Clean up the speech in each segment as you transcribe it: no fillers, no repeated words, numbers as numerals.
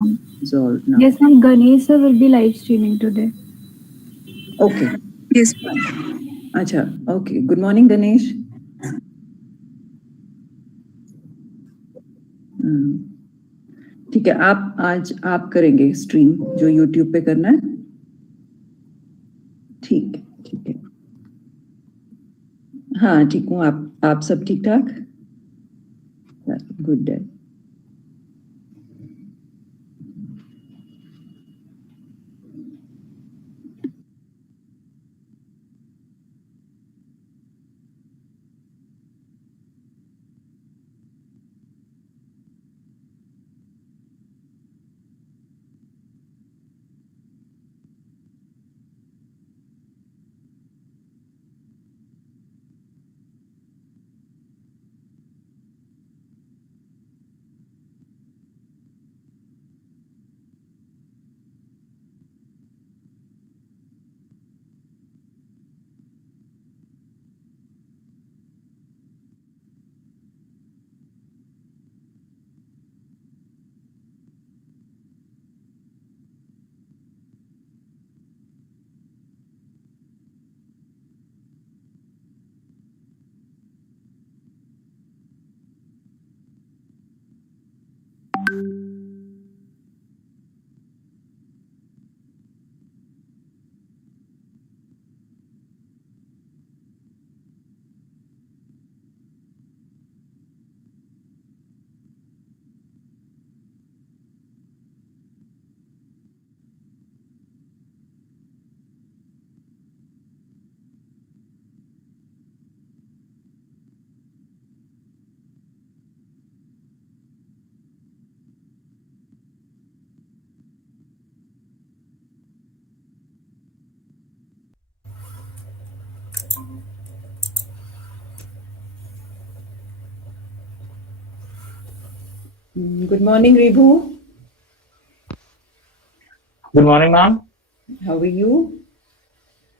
Resolved now. Yes, ma'am. Ganesh sir will be live streaming today. Okay. Yes. अच्छा, okay. Good morning, Ganesh. ठीक है, आप आज आप करेंगे स्ट्रीम जो यूट्यूब पे करना है। ठीक है। हाँ ठीक हूँ, आप सब ठीक ठाक? Good day. Good morning, Ribhu. Good morning, ma'am. How are you?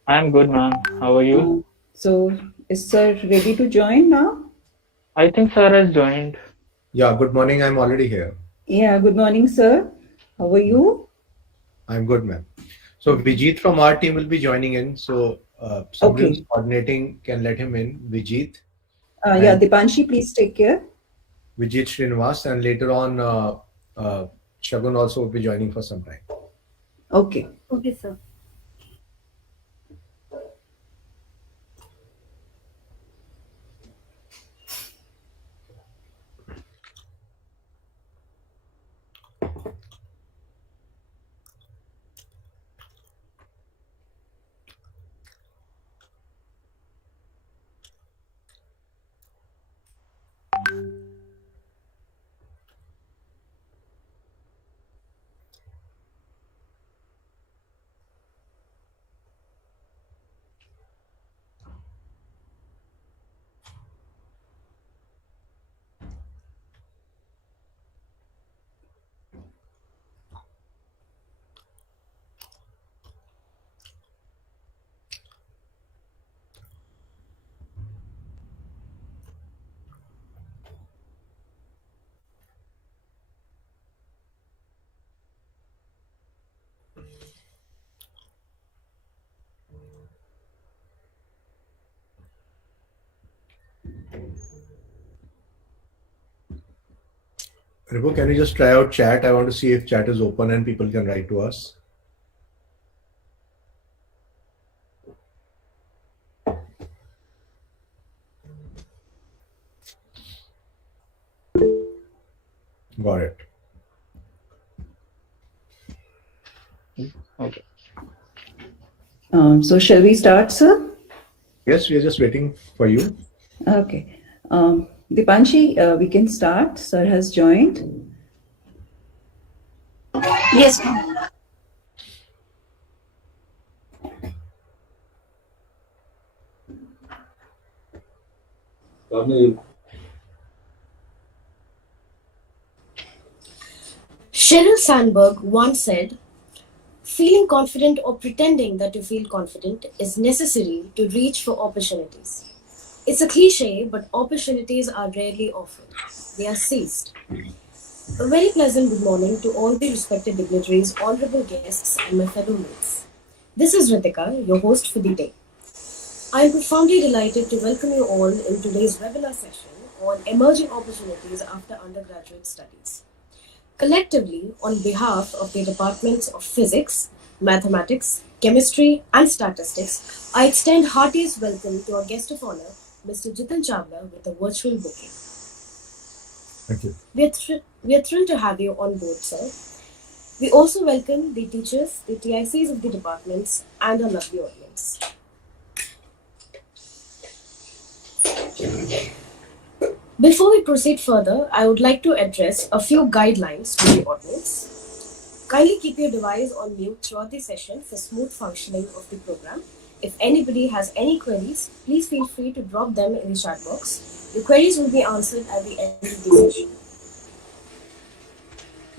I am good, ma'am. How are you? So, is sir ready to join now? I think sir has joined. Yeah, good morning. I'm already here. Yeah, good morning, sir. How are you? I'm good, ma'am. So Vijit from our team will be joining in. So somebody who's Okay. coordinating can let him in. Vijit. Yeah, Dipanshi, please take care. Vijit Srinivas, and later on, Shagun also will be joining for some time. Okay. Okay, sir. Ribu, can you just try out chat? I want to see if chat is open and people can write to us. Got it. Okay. So, shall we start, sir? Yes, we are just waiting for you. Okay. Dipanshi, we can start. Sir has joined. Yes. Sheryl Sandberg once said, feeling confident or pretending that you feel confident is necessary to reach for opportunities. It's a cliche, but opportunities are rarely offered. They are seized. A very pleasant good morning to all the respected dignitaries, honorable guests, and my fellow mates. This is Ritika, your host for the day. I am profoundly delighted to welcome you all in today's webinar session on emerging opportunities after undergraduate studies. Collectively, on behalf of the Departments of Physics, Mathematics, Chemistry, and Statistics, I extend heartiest welcome to our guest of honor, Mr. Jitin Chawla, with a virtual bouquet. Thank you. We are thrilled to have you on board, sir. We also welcome the teachers, the TICs of the departments, and our lovely audience. Before we proceed further, I would like to address a few guidelines to the audience. Kindly keep your device on mute throughout the session for smooth functioning of the program. If anybody has any queries, please feel free to drop them in the chat box. The queries will be answered at the end of the session.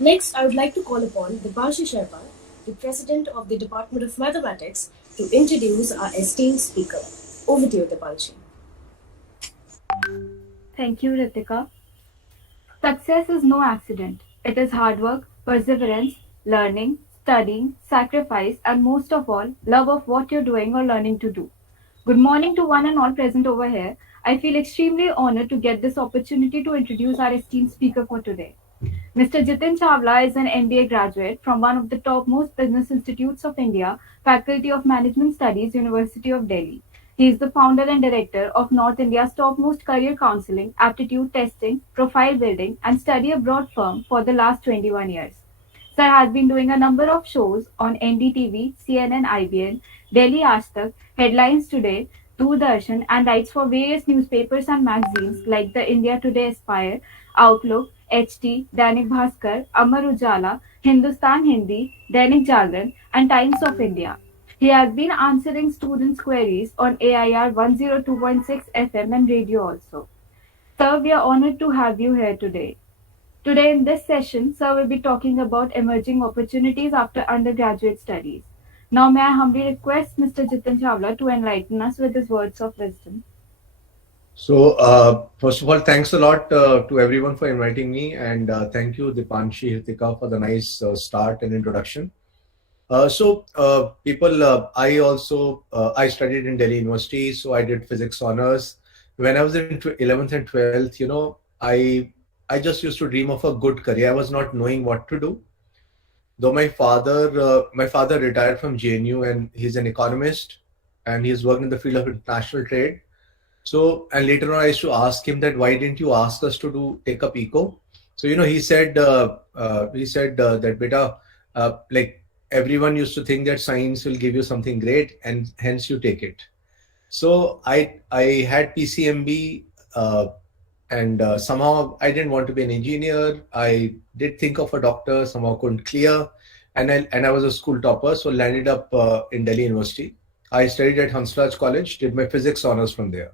Next, I would like to call upon Dipanshi Sherpa, the President of the Department of Mathematics, to introduce our esteemed speaker. Over to you, Dipanshi. Thank you, Ritika. Success is no accident. It is hard work, perseverance, learning, studying, sacrifice, and most of all, love of what you're doing or learning to do. Good morning to one and all present over here. I feel extremely honored to get this opportunity to introduce our esteemed speaker for today. Mr. Jitin Chawla is an MBA graduate from one of the topmost business institutes of India, Faculty of Management Studies, University of Delhi. He is the founder and director of North India's topmost career counseling, aptitude testing, profile building, and study abroad firm for the last 21 years. Sir has been doing a number of shows on NDTV, CNN, IBN, Delhi Aaj Tak, Headlines Today, Doordarshan, and writes for various newspapers and magazines like the India Today Aspire, Outlook, HT, Dainik Bhaskar, Amar Ujala, Hindustan Hindi, Dainik Jagran, and Times of India. He has been answering students' queries on AIR 102.6 FM and radio also. Sir, we are honored to have you here today. Today in this session, Sir will be talking about emerging opportunities after undergraduate studies. Now may I humbly request Mr. Jitin Chawla to enlighten us with his words of wisdom. So, first of all, thanks a lot to everyone for inviting me, and thank you, Dipanshi, Ritika, for the nice start and introduction. People, I studied in Delhi University, so I did physics honors. When I was in 11th and 12th, I just used to dream of a good career. I was not knowing what to do. Though my father retired from JNU, and he's an economist, and he's worked in the field of international trade. So, and later on, I used to ask him that why didn't you ask us to take up eco? So, he said that beta, like everyone used to think that science will give you something great, and hence you take it. So I had PCMB, and somehow I didn't want to be an engineer. I did think of a doctor, somehow couldn't clear, and I was a school topper, so landed up in Delhi University. I studied at Hansraj College, did my physics honors from there.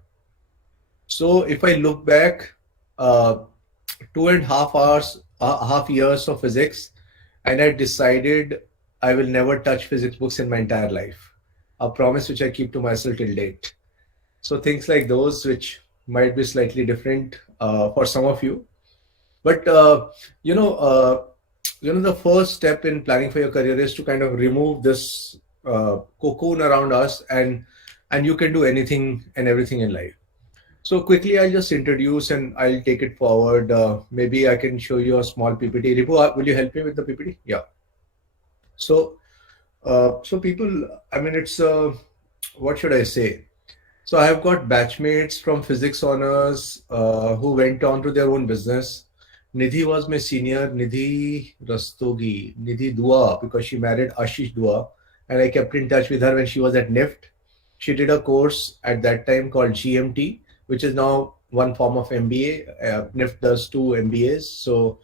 So if I look back, 2.5 years of physics, and I decided I will never touch physics books in my entire life. A promise which I keep to myself till date. So things like those, which might be slightly different for some of you, but the first step in planning for your career is to kind of remove this cocoon around us, and you can do anything and everything in life. So quickly, I'll just introduce and I'll take it forward. Maybe I can show you a small PPT. Ripu, will you help me with the PPT? Yeah. So people, I mean, it's what should I say? So I have got batchmates from physics honors who went on to their own business. Nidhi was my senior, Nidhi Dua, because she married Ashish Dua, and I kept in touch with her when she was at NIFT. She did a course at that time called GMT, which is now one form of MBA. NIFT does 2 MBAs. So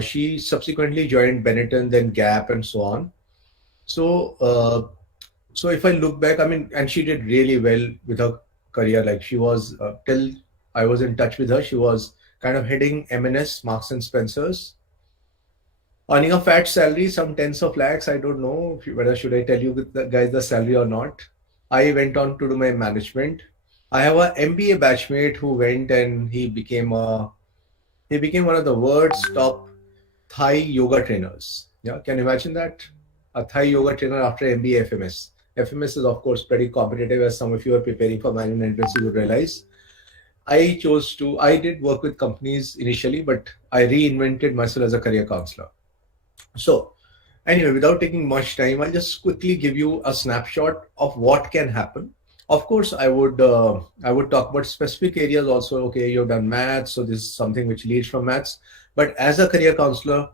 she subsequently joined Benetton, then Gap, and so on. So if I look back, I mean, and she did really well with her career. Like she was, till I was in touch with her, she was kind of heading M&S, Marks and Spencer's. Earning a fat salary, some tens of lakhs. I don't know whether should I tell you guys the salary or not. I went on to do my management. I have an MBA batchmate who went and he became one of the world's top Thai yoga trainers. Yeah, can you imagine that? A Thai yoga trainer after MBA FMS. FMS is of course pretty competitive, as some of you are preparing for management entrance, you would realize. I did work with companies initially, but I reinvented myself as a career counselor. So anyway, without taking much time, I'll just quickly give you a snapshot of what can happen. Of course, I would talk about specific areas also. Okay, you've done maths, so this is something which leads from maths. But as a career counselor,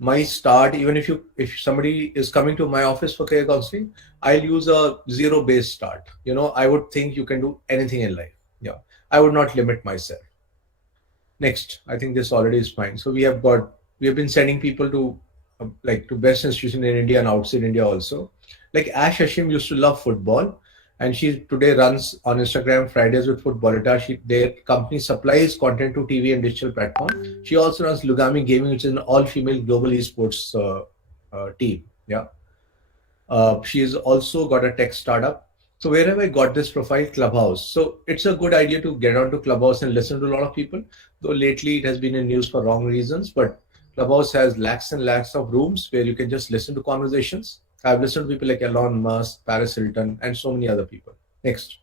my start, even if somebody is coming to my office for career counseling, I'll use a zero base start. I would think you can do anything in life. Yeah, I would not limit myself. Next, I think this already is fine. So we have been sending people to to best institution in India and outside India also. Like Ash Hashim used to love football, and she today runs on Instagram Fridays with Footballita. Their company supplies content to TV and digital platform. She also runs Lugami Gaming, which is an all-female global esports team. Yeah. She's also got a tech startup. So where have I got this profile? Clubhouse. So it's a good idea to get onto Clubhouse and listen to a lot of people. Though lately it has been in news for wrong reasons, but Clubhouse has lakhs and lakhs of rooms where you can just listen to conversations. I've listened to people like Elon Musk, Paris Hilton, and so many other people. Next.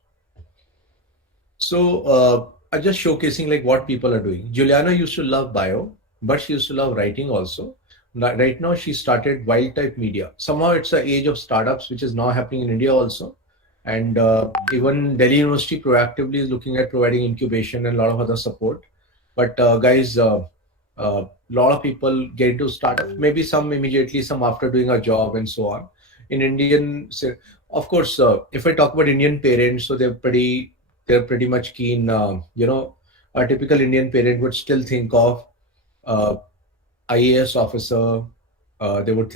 So I'm just showcasing like what people are doing. Juliana used to love bio, but she used to love writing also. Right now, she started Wild Type Media. Somehow it's the age of startups, which is now happening in India also. And even Delhi University proactively is looking at providing incubation and a lot of other support. But guys, a lot of people get into startups, maybe some immediately, some after doing a job and so on. In Indian, of course, if I talk about Indian parents, so they're pretty much keen. A typical Indian parent would still think of IAS officer. They would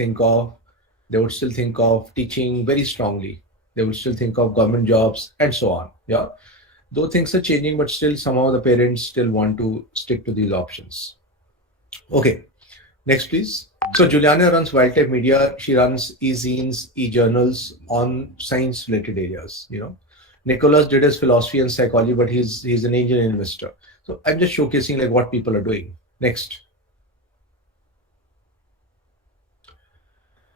still think of teaching very strongly. They would still think of government jobs and so on. Yeah, though things are changing, but still somehow the parents still want to stick to these options. Okay, next please. So Juliana runs Wildtype Media. She runs e-zines, e-journals on science-related areas. Nicholas did his philosophy and psychology, but he's an angel investor. So I'm just showcasing like what people are doing. Next.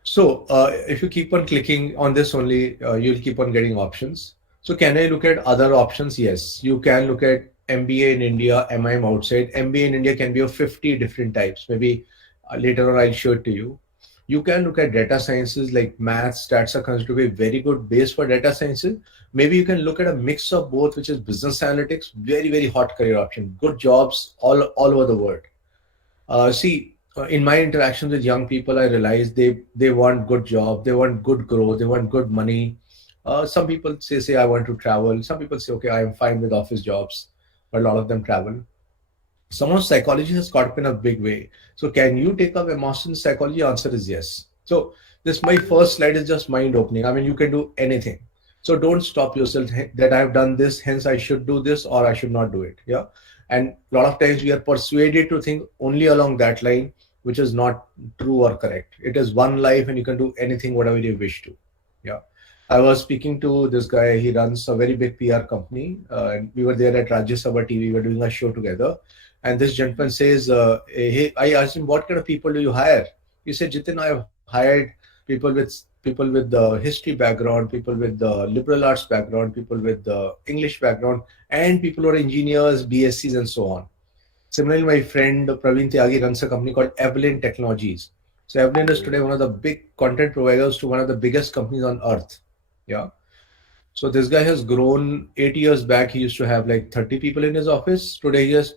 So if you keep on clicking on this only, you'll keep on getting options. So can I look at other options? Yes, you can look at MBA in India, MIM outside. MBA in India can be of 50 different types. Maybe later on I'll show it to you. You can look at data sciences like maths, stats are considered to be a very good base for data sciences. Maybe you can look at a mix of both, which is business analytics, very, very hot career option, good jobs all over the world. In my interactions with young people, I realize they want good job, they want good growth, they want good money. Some people say I want to travel. Some people say, okay, I'm fine with office jobs, but a lot of them travel. Somehow psychology has caught up in a big way. So can you take up a master in psychology? Answer is yes. So my first slide is just mind opening. I mean, you can do anything. So don't stop yourself that I've done this, hence I should do this or I should not do it. Yeah. And a lot of times we are persuaded to think only along that line, which is not true or correct. It is one life and you can do anything, whatever you wish to. Yeah. I was speaking to this guy, he runs a very big PR company. And we were there at Rajya Sabha TV, we were doing a show together. And this gentleman says, hey, I asked him, what kind of people do you hire? He said, Jitin, I've hired people with the history background, people with the liberal arts background, people with the English background, and people who are engineers, BScs, and so on. Similarly, my friend Praveen Tyagi runs a company called Evelyn Technologies. So Evelyn is today one of the big content providers to one of the biggest companies on earth. Yeah. So this guy has grown. 8 years back, he used to have like 30 people in his office. Today, he has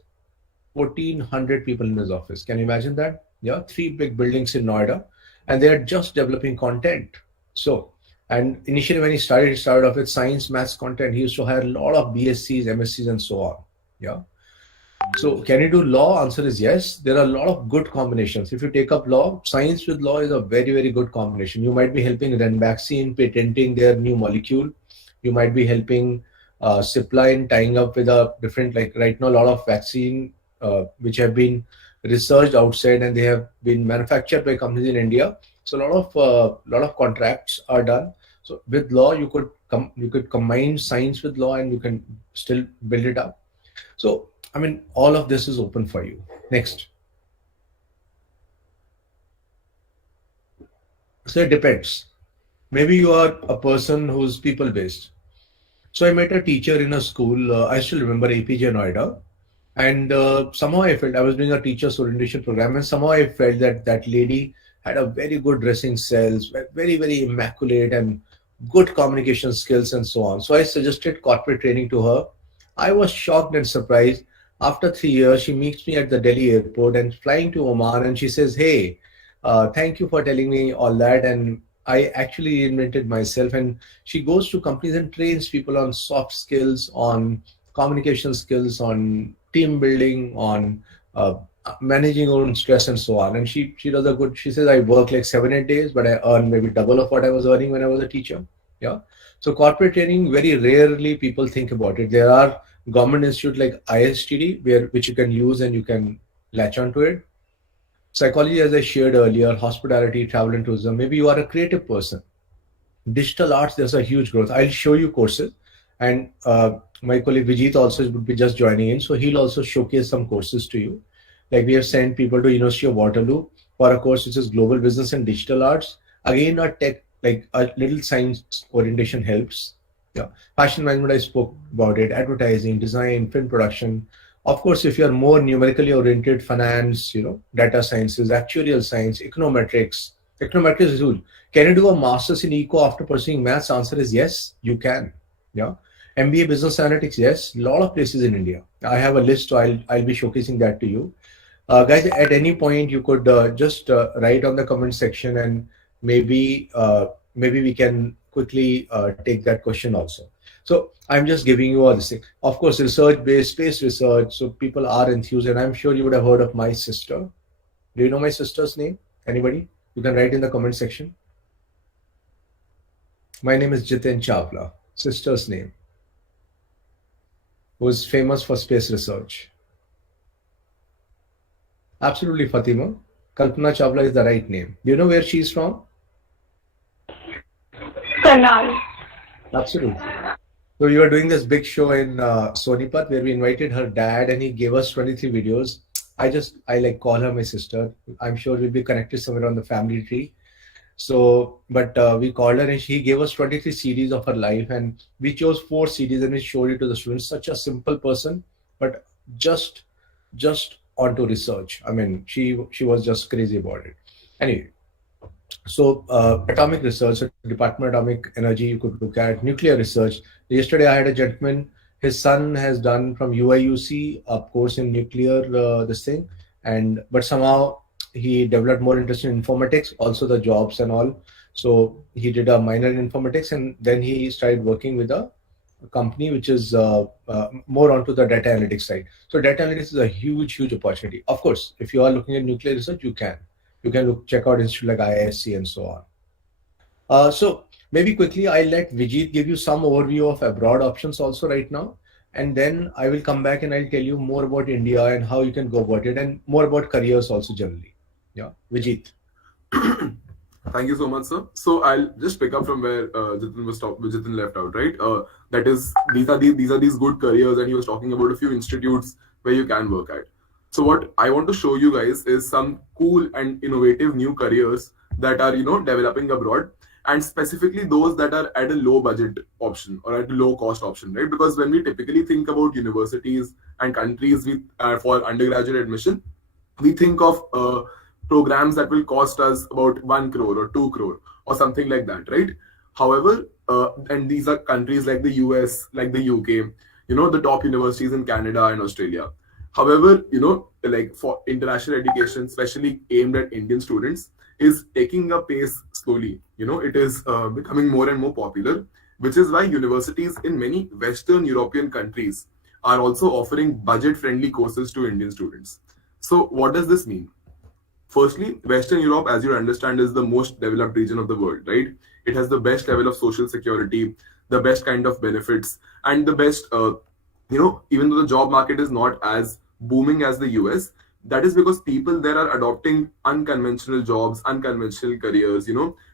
1,400 people in his office. Can you imagine that? Yeah, 3 big buildings in Noida, and they are just developing content. So, and initially when he started off with science, maths content. He used to hire a lot of BScs, MScs, and so on. Yeah. So can you do law? Answer is yes. There are a lot of good combinations. If you take up law, science with law is a very, very good combination. You might be helping Ranbaxy in patenting their new molecule. You might be helping Cipla in tying up with a different, like right now, a lot of vaccine which have been researched outside and they have been manufactured by companies in India. So a lot of contracts are done. So with law, you could combine science with law and you can still build it up. So I mean, all of this is open for you. Next. So it depends. Maybe you are a person who's people based. So I met a teacher in a school. I still remember APJ Noida, and somehow I felt I was doing a teachers orientation program, and somehow I felt that that lady had a very good dressing sense, very immaculate, and good communication skills, and so on. So I suggested corporate training to her. I was shocked and surprised. After 3 years, she meets me at the Delhi airport and flying to Oman, and she says, "Hey, thank you for telling me all that." And I actually reinvented myself. And she goes to companies and trains people on soft skills, on communication skills, on team building, on managing own stress, and so on. And she does a good. She says, "I work like 7 8 days, but I earn maybe double of what I was earning when I was a teacher." Yeah. So corporate training, very rarely people think about it. There are government institute like ISTD which you can use and you can latch onto it. Psychology, as I shared earlier, hospitality, travel and tourism. Maybe you are a creative person. Digital arts, there's a huge growth. I'll show you courses, and my colleague Vijit also would be just joining in, so he'll also showcase some courses to you. Like we have sent people to University of Waterloo for a course which is global business and digital arts. Again, a tech, like a little science orientation helps. Yeah, fashion management, I spoke about it. Advertising, design, film production. Of course, if you're more numerically oriented, finance, data sciences, actuarial science, econometrics. Econometrics is huge. Can you do a master's in eco after pursuing maths? Answer is yes, you can. Yeah. MBA business analytics, yes. A lot of places in India. I have a list, so I'll be showcasing that to you. Guys, at any point you could just write on the comment section, and maybe we can quickly take that question also. So I'm just giving you all this thing. Of course, research-based space research. So people are enthused, and I'm sure you would have heard of my sister. Do you know my sister's name? Anybody? You can write in the comment section. My name is Jitin Chawla, sister's name, who's famous for space research. Absolutely, Fatima. Kalpana Chawla is the right name. Do you know where she's from? Karnal. Absolutely. So we were doing this big show in Sonipat where we invited her dad, and he gave us 23 videos. I like call her my sister. I'm sure we'll be connected somewhere on the family tree. So, but we called her, and she gave us 23 CDs of her life, and we chose 4 CDs and we showed it to the students. Such a simple person, but just onto research. I mean, she was just crazy about it. Anyway, so atomic research, Department of Atomic Energy, you could look at nuclear research. Yesterday, I had a gentleman. His son has done from UIUC a course in nuclear this thing, but somehow he developed more interest in informatics, also the jobs and all. So he did a minor in informatics, and then he started working with a company which is more onto the data analytics side. So data analytics is a huge opportunity. Of course, if you are looking at nuclear research, you can check out institute like IISc and so on. So maybe quickly, I'll let Vijit give you some overview of abroad options also right now. And then I will come back and I'll tell you more about India and how you can go about it, and more about careers also generally. Yeah, Vijit. Thank you so much, sir. So I'll just pick up from where Jitin left out, right? That is, these are these good careers, and he was talking about a few institutes where you can work at. So what I want to show you guys is some cool and innovative new careers that are developing abroad, and specifically those that are at a low budget option or at a low cost option, right? Because when we typically think about universities and countries for undergraduate admission, we think of programs that will cost us about 1 crore or 2 crore or something like that, right? However, and these are countries like the US, like the UK, the top universities in Canada and Australia. However, like for international education, especially aimed at Indian students, is taking a pace slowly. It is becoming more and more popular, which is why universities in many Western European countries are also offering budget-friendly courses to Indian students. So what does this mean? Firstly, Western Europe, as you understand, is the most developed region of the world, right? It has the best level of social security, the best kind of benefits, and the best, even though the job market is not as booming as the US, that is because people there are adopting unconventional jobs, unconventional careers.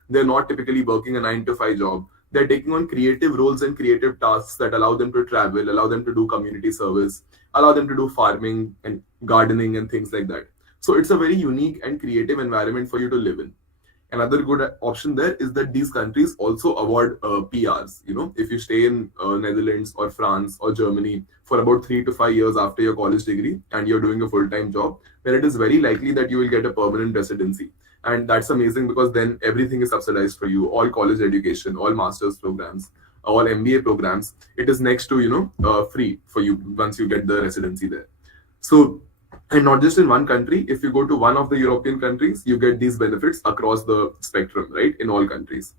They're not typically working a 9 to 5 job. They're taking on creative roles and creative tasks that allow them to travel, allow them to do community service, allow them to do farming and gardening and things like that. So it's a very unique and creative environment for you to live in. Another good option there is that these countries also award PRs. You know, if you stay in Netherlands or France or Germany for about 3 to 5 years after your college degree and you're doing a full-time job, then it is very likely that you will get a permanent residency. And that's amazing because then everything is subsidized for you. All college education, all master's programs, all MBA programs, it is next to, free for you once you get the residency there. So, and not just in one country, if you go to one of the European countries, you get these benefits across the spectrum, right, in all countries.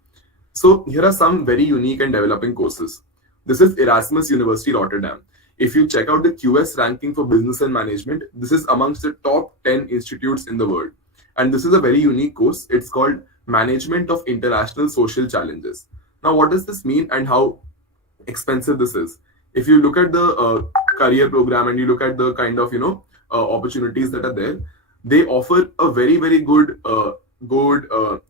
So here are some very unique and developing courses. This is Erasmus University Rotterdam. If you check out the QS ranking for business and management, this is amongst the top 10 institutes in the world. And this is a very unique course. It's called Management of International Social Challenges. Now, what does this mean and how expensive this is? If you look at the career program and you look at the kind of, opportunities that are there, they offer a very, very good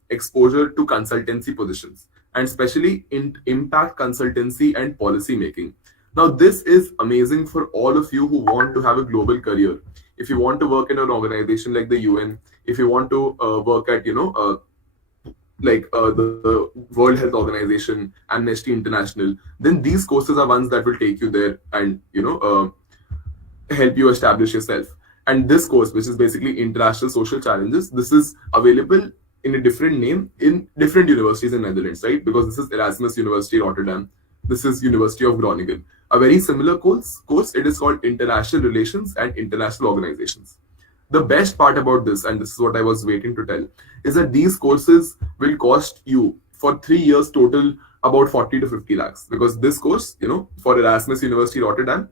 exposure to consultancy positions, and especially in impact consultancy and policy making. Now, this is amazing for all of you who want to have a global career. If you want to work in an organization like the UN, if you want to work at, the World Health Organization, Amnesty International, then these courses are ones that will take you there and, help you establish yourself. And this course, which is basically International Social Challenges, this is available in a different name in different universities in Netherlands, right? Because this is Erasmus University Rotterdam. This is University of Groningen. A very similar course, it is called International Relations and International Organizations. The best part about this, and this is what I was waiting to tell, is that these courses will cost you for 3 years total about 40 to 50 lakhs. Because this course, for Erasmus University Rotterdam,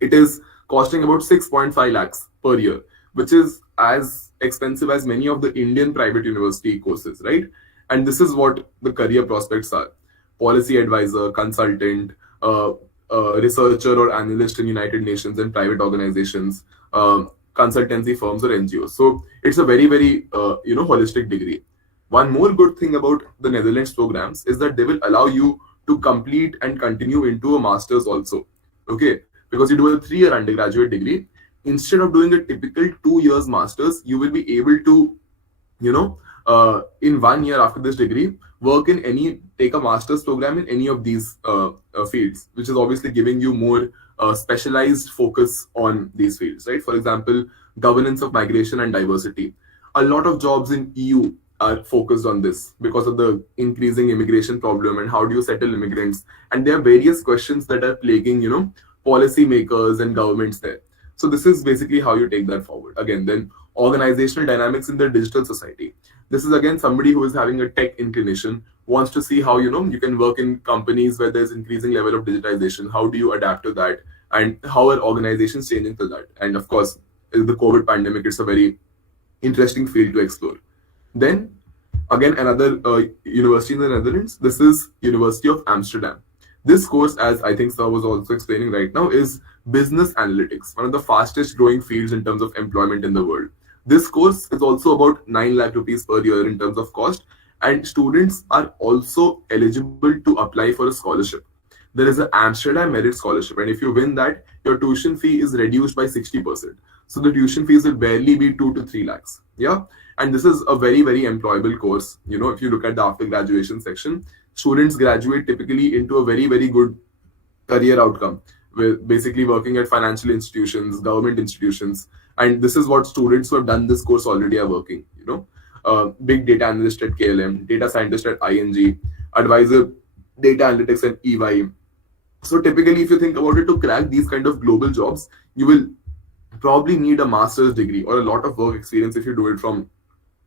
it is costing about 6.5 lakhs per year, which is as expensive as many of the Indian private university courses, right? And this is what the career prospects are. Policy advisor, consultant, researcher or analyst in United Nations and private organizations, consultancy firms or NGOs. So it's a very, very, holistic degree. One more good thing about the Netherlands programs is that they will allow you to complete and continue into a master's also. Okay, because you do a 3-year undergraduate degree, instead of doing a typical 2 years master's, you will be able to, in 1 year after this degree, take a master's program in any of these fields, which is obviously giving you more specialized focus on these fields, right? For example, governance of migration and diversity. A lot of jobs in EU are focused on this because of the increasing immigration problem and how do you settle immigrants. And there are various questions that are plaguing, policy makers and governments there. So this is basically how you take that forward. Again, then organizational dynamics in the digital society. This is again somebody who is having a tech inclination, wants to see how, you can work in companies where there's increasing level of digitization. How do you adapt to that? And how are organizations changing to that? And of course, the COVID pandemic, it's a very interesting field to explore. Then again, another university in the Netherlands, this is University of Amsterdam. This course, as I think Sir was also explaining right now, is business analytics, one of the fastest growing fields in terms of employment in the world. This course is also about 9 lakh rupees per year in terms of cost, and students are also eligible to apply for a scholarship. There is an Amsterdam Merit Scholarship, and if you win that, your tuition fee is reduced by 60%. So the tuition fees will barely be 2 to 3 lakhs. Yeah. And this is a very, very employable course. If you look at the after graduation section, students graduate typically into a very, very good career outcome, with basically working at financial institutions, government institutions. And this is what students who have done this course already are working, big data analyst at KLM, data scientist at ING, advisor, data analytics at EY. So typically, if you think about it, to crack these kind of global jobs, you will probably need a master's degree or a lot of work experience if you do it from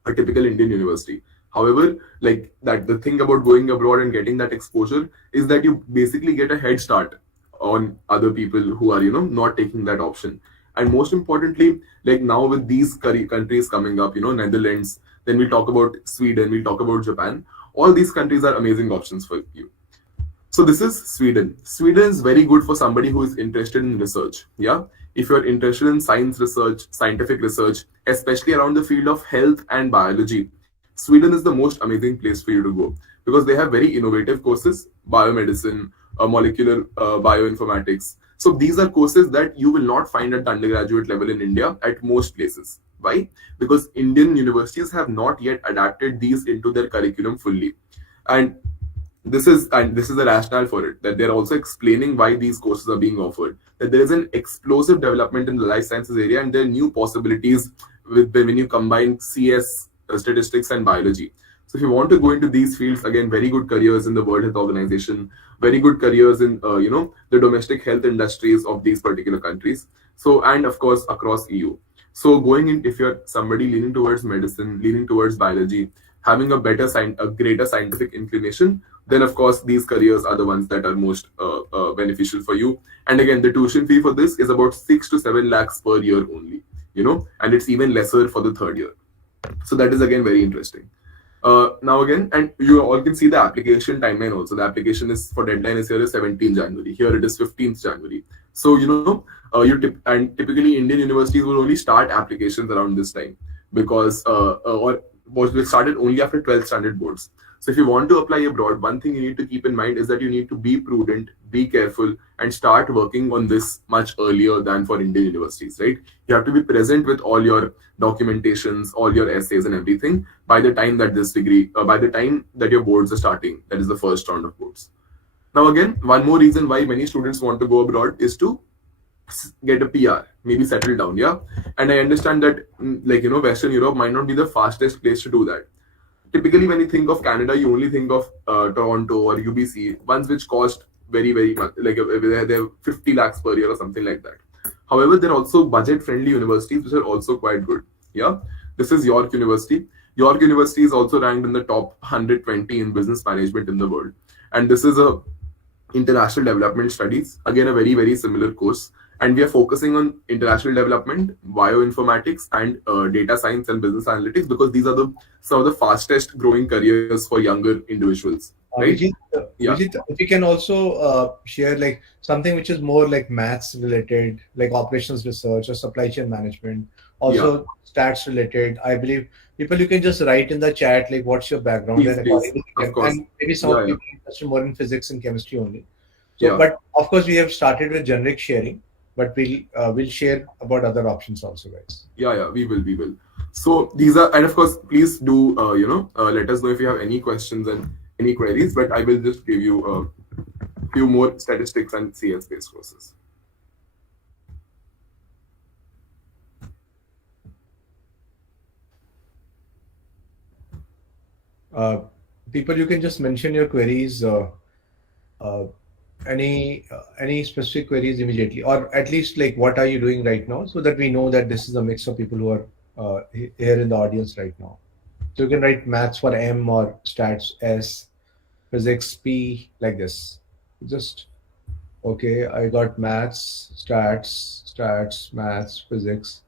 a typical Indian university. However, the thing about going abroad and getting that exposure is that you basically get a head start on other people who are, not taking that option. And most importantly, now with these countries coming up, Netherlands, then we talk about Sweden, we talk about Japan. All these countries are amazing options for you. So this is Sweden. Sweden is very good for somebody who is interested in research. Yeah. If you're interested in science research, scientific research, especially around the field of health and biology, Sweden is the most amazing place for you to go because they have very innovative courses, biomedicine, molecular bioinformatics. So these are courses that you will not find at undergraduate level in India at most places. Why? Because Indian universities have not yet adapted these into their curriculum fully. And this is the rationale for it, that they're also explaining why these courses are being offered, that there is an explosive development in the life sciences area, and there are new possibilities when you combine CS, statistics, and biology. So if you want to go into these fields, again, very good careers in the World Health Organization, very good careers in the domestic health industries of these particular countries. So, and of course across EU. So going in, if you're somebody leaning towards medicine, leaning towards biology, having a greater scientific inclination, then of course these careers are the ones that are most beneficial for you. And again, the tuition fee for this is about 6 to 7 lakhs per year only, and it's even lesser for the third year. So that is again very interesting. Now again, and you all can see the application timeline also. The application is for deadline is here is 17th January. Here it is 15th January. So and typically Indian universities will only start applications around this time, because or was started only after 12th standard boards. So if you want to apply abroad, one thing you need to keep in mind is that you need to be prudent, be careful, and start working on this much earlier than for Indian universities, right? You have to be present with all your documentations, all your essays and everything by the time that by the time that your boards are starting, that is the first round of boards. Now again, one more reason why many students want to go abroad is to get a PR, maybe settle down, yeah. And I understand that, Western Europe might not be the fastest place to do that. Typically, when you think of Canada, you only think of Toronto or UBC, ones which cost very, very much, they're 50 lakhs per year or something like that. However, there are also budget-friendly universities which are also quite good. Yeah, this is York University. York University is also ranked in the top 120 in business management in the world, and this is a international development studies. Again, a very, very similar course. And we are focusing on international development, bioinformatics, and data science and business analytics, because these are some of the fastest growing careers for younger individuals. Right? Vijit, if you can also share like something which is more like maths related, like operations research or supply chain management, also stats related. I believe people, you can just write in the chat like what's your background, Please, of course. And maybe some people are interested more in physics and chemistry only. So, but of course we have started with generic sharing, but we'll share about other options also, guys. Yeah, we will. So these are, and of course, please do let us know if you have any questions and any queries. But I will just give you a few more statistics and CS based courses. People, you can just mention your queries. Any specific queries immediately, or at least like what are you doing right now, so that we know that this is a mix of people who are here in the audience right now. So you can write maths for M or stats S, physics P, like this. Just okay, I got maths, stats, maths, physics.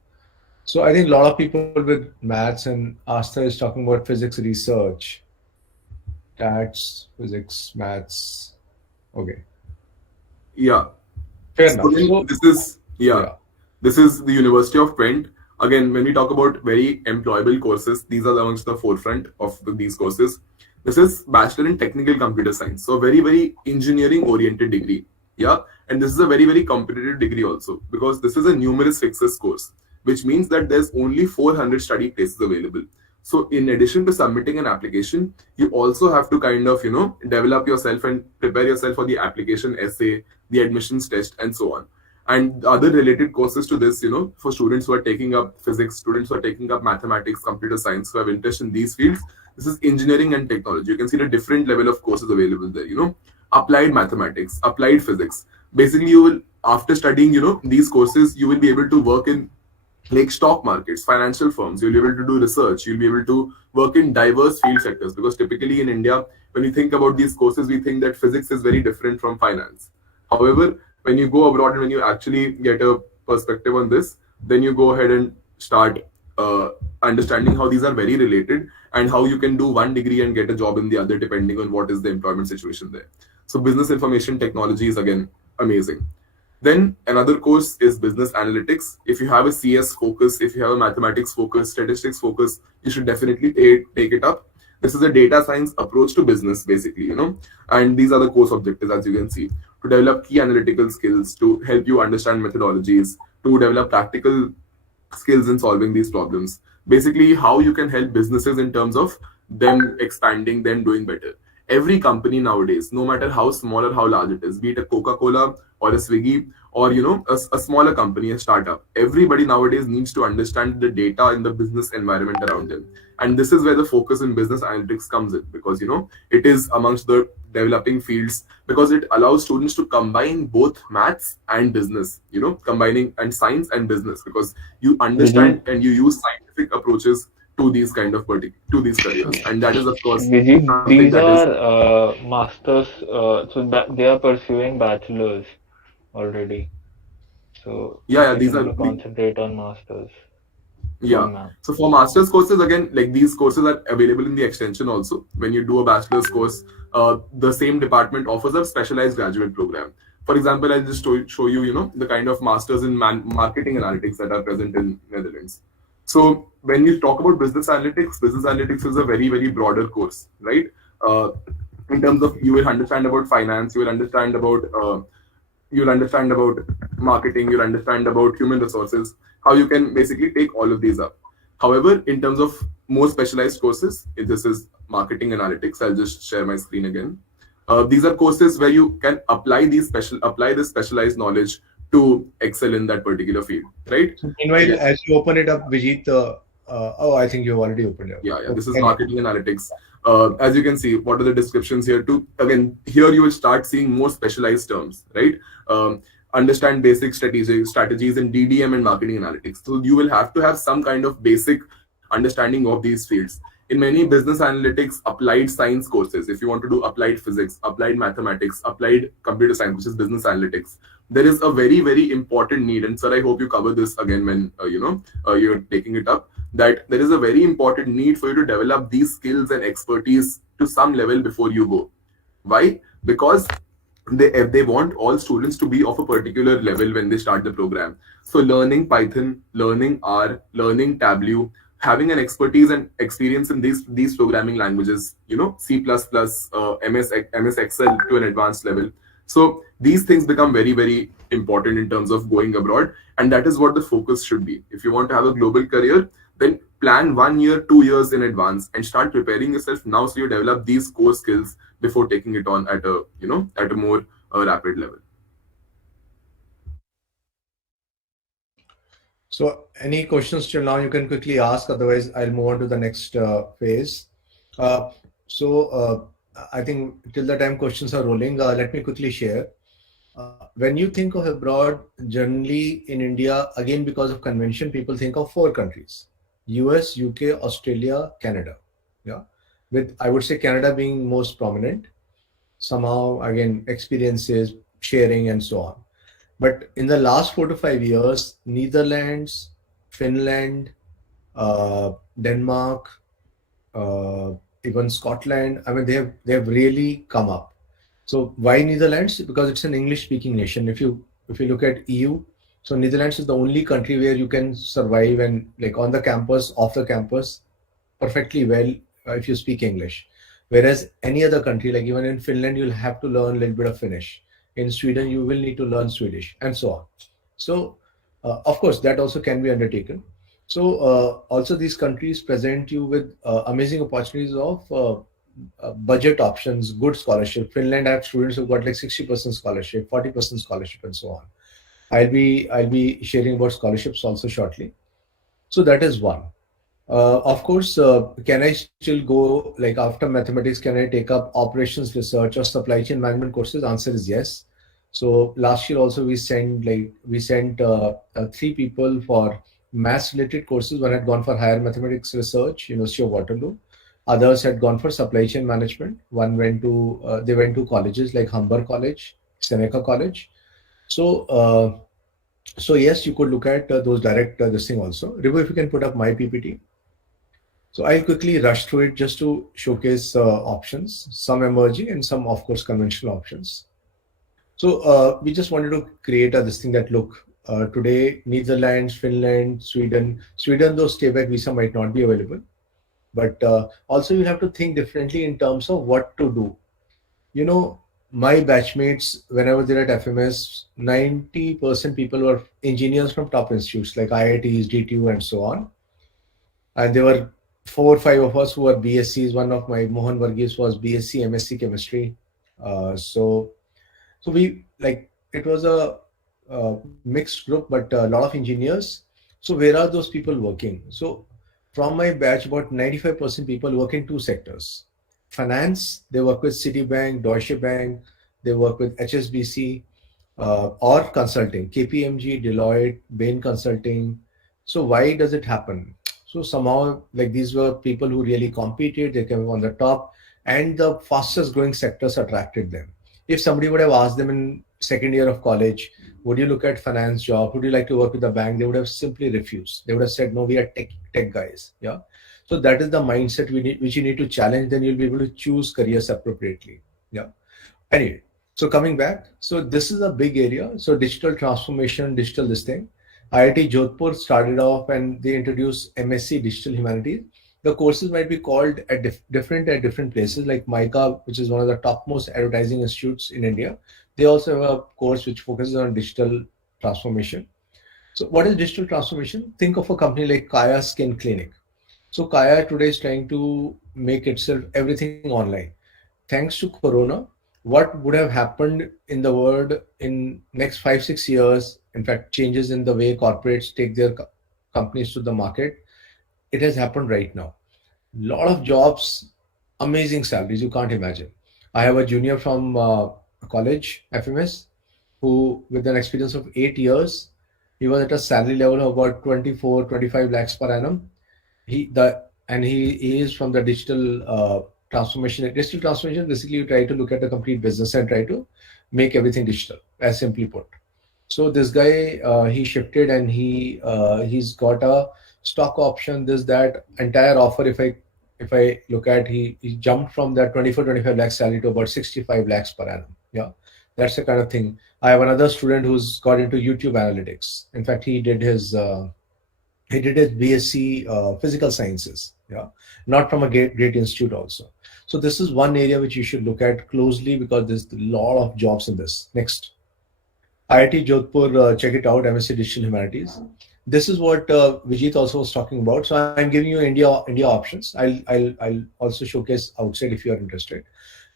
So I think a lot of people with maths, and Asta is talking about physics research, stats, physics, maths. Okay. Yeah. Fair enough. So this is the University of Trent. Again, when we talk about very employable courses, these are amongst the forefront of these courses. This is Bachelor in Technical Computer Science. So very, very engineering oriented degree. Yeah. And this is a very, very competitive degree also, because this is a numerous fixes course, which means that there's only 400 study places available. So in addition to submitting an application, you also have to kind of, develop yourself and prepare yourself for the application essay, the admissions test, and so on. And other related courses to this, for students who are taking up physics, students who are taking up mathematics, computer science, who have interest in these fields, this is engineering and technology. You can see the different level of courses available there, applied mathematics, applied physics. Basically, you will, after studying, these courses, you will be able to work in like stock markets, financial firms. You'll be able to do research. You'll be able to work in diverse field sectors, because typically in India, when you think about these courses, we think that physics is very different from finance. However, when you go abroad and when you actually get a perspective on this, then you go ahead and start understanding how these are very related, and how you can do one degree and get a job in the other depending on what is the employment situation there. So business information technology is again amazing. Then another course is business analytics. If you have a CS focus, if you have a mathematics focus, statistics focus, you should definitely take it up. This is a data science approach to business, basically, and these are the course objectives, as you can see: to develop key analytical skills, to help you understand methodologies, to develop practical skills in solving these problems. Basically, how you can help businesses in terms of them expanding, them doing better. Every company nowadays, no matter how small or how large it is, be it a Coca-Cola or a Swiggy or a smaller company, a startup, everybody nowadays needs to understand the data in the business environment around them. And this is where the focus in business analytics comes in, because it is amongst the developing fields, because it allows students to combine both maths and business, combining and science and business, because you understand Vijit, and you use scientific approaches to these kind of to these careers, and that is of course Vijit, something these that is. are masters, so that they are pursuing bachelors already. So Yeah, they these can are concentrate on masters. Good yeah. man. So for master's courses, again, like these courses are available in the extension also. When you do a bachelor's course, the same department offers a specialized graduate program. For example, I'll just show you, the kind of masters in marketing analytics that are present in Netherlands. So when you talk about business analytics is a very, very broader course, right? Uh, in terms of, you will understand about finance, you'll understand about marketing, you'll understand about human resources, how you can basically take all of these up. However, in terms of more specialized courses, if this is marketing analytics, I'll just share my screen again. These are courses where you can apply this specialized knowledge to excel in that particular field, right? So meanwhile, Again, as you open it up, Vijit, oh, I think you've already opened it up. yeah, Okay, this is carry on. marketing analytics. As you can see, what are the descriptions here too? Again, here you will start seeing more specialized terms, right? Understand basic strategies in DDM and marketing analytics. So you will have to have some kind of basic understanding of these fields. In many business analytics, applied science courses, if you want to do applied physics, applied mathematics, applied computer science, which is business analytics, there is a very, very important need. And sir, I hope you cover this again when you're taking it up, that there is a very important need for you to develop these skills and expertise to some level before you go. Why? Because they want all students to be of a particular level when they start the program. So learning Python, learning R, learning Tableau, having an expertise and experience in these programming languages, C++, MS Excel to an advanced level. So these things become very, very important in terms of going abroad, and that is what the focus should be. If you want to have a global career, then plan 1 year, 2 years in advance and start preparing yourself now, so you develop these core skills before taking it on at a more rapid level. So, any questions till now you can quickly ask. Otherwise, I'll move on to the next phase. I think till the time questions are rolling, let me quickly share. When you think of abroad, generally in India, again because of convention, people think of 4 countries: US, UK, Australia, Canada. Yeah, with I would say Canada being most prominent. Somehow, again, experiences, sharing, and so on. But in the last 4 to 5 years, Netherlands, Finland, Denmark, even Scotland, I mean, they have really come up. So why Netherlands? Because it's an English-speaking nation. If you look at EU, so Netherlands is the only country where you can survive and like on the campus, off the campus, perfectly well if you speak English. Whereas any other country, like even in Finland, you'll have to learn a little bit of Finnish. In Sweden, you will need to learn Swedish, and so on. So, of course, that also can be undertaken. So, also these countries present you with amazing opportunities of budget options, good scholarship. Finland, I have students who got like 60% scholarship, 40% scholarship, and so on. I'll be sharing about scholarships also shortly. So that is one. Of course, can I still go like after mathematics? Can I take up operations research or supply chain management courses? Answer is yes. So last year also we sent 3 people for maths related courses. One had gone for higher mathematics research, University of Waterloo. Others had gone for supply chain management. One went to they went to colleges like Humber College, Seneca College. So so yes, you could look at those direct this thing also. Ribu, if you can put up my PPT. So I'll quickly rush through it just to showcase options, some emerging and some, of course, conventional options. So we just wanted to create this thing that look, today, Netherlands, Finland, Sweden, though stay back visa might not be available. But also you have to think differently in terms of what to do. my batchmates, whenever they're at FMS, 90% people were engineers from top institutes like IITs, DTU, and so on. And there were 4 or 5 of us who were BScs. One of my Mohan Varghese was BSc, MSc chemistry. So we like it was a mixed group, but a lot of engineers. So where are those people working? So from my batch, about 95% people work in two sectors. Finance, they work with Citibank, Deutsche Bank, they work with HSBC, or consulting, KPMG, Deloitte, Bain Consulting. So why does it happen? So somehow, like these were people who really competed, they came on the top, and the fastest growing sectors attracted them. If somebody would have asked them in second year of college, would you look at finance job? Would you like to work with the bank? They would have simply refused. They would have said, no, we are tech guys. Yeah. So that is the mindset we need, which you need to challenge. Then you'll be able to choose careers appropriately. Yeah. Anyway, so coming back, so this is a big area. So digital transformation, digital this thing. IIT Jodhpur started off and they introduced MSc Digital Humanities. The courses might be called at different at different places, like MICA, which is one of the topmost advertising institutes in India. They also have a course which focuses on digital transformation. So what is digital transformation? Think of a company like Kaya Skin Clinic. So Kaya today is trying to make itself everything online. Thanks to Corona, what would have happened in the world in next 5-6 years, in fact, changes in the way corporates take their companies to the market, it has happened right now. Lot of jobs, amazing salaries, you can't imagine. I have a junior from college, FMS, who with an experience of 8 years, he was at a salary level of about 24-25 lakhs per annum. He is from the digital transformation. Digital transformation, basically you try to look at a complete business and try to make everything digital, as simply put. So this guy, he shifted and he's got a stock option, this, that entire offer. If I look at, he jumped from that 24-25 lakhs salary to about 65 lakhs per annum. Yeah, that's the kind of thing. I have another student who's got into YouTube analytics. In fact, he did his BSc physical sciences. Yeah, not from a great institute also. So this is one area which you should look at closely because there's a lot of jobs in this. Next. IIT Jodhpur, check it out, MSc Digital Humanities. This is what Vijit also was talking about. So I'm giving you India options. I'll also showcase outside if you are interested.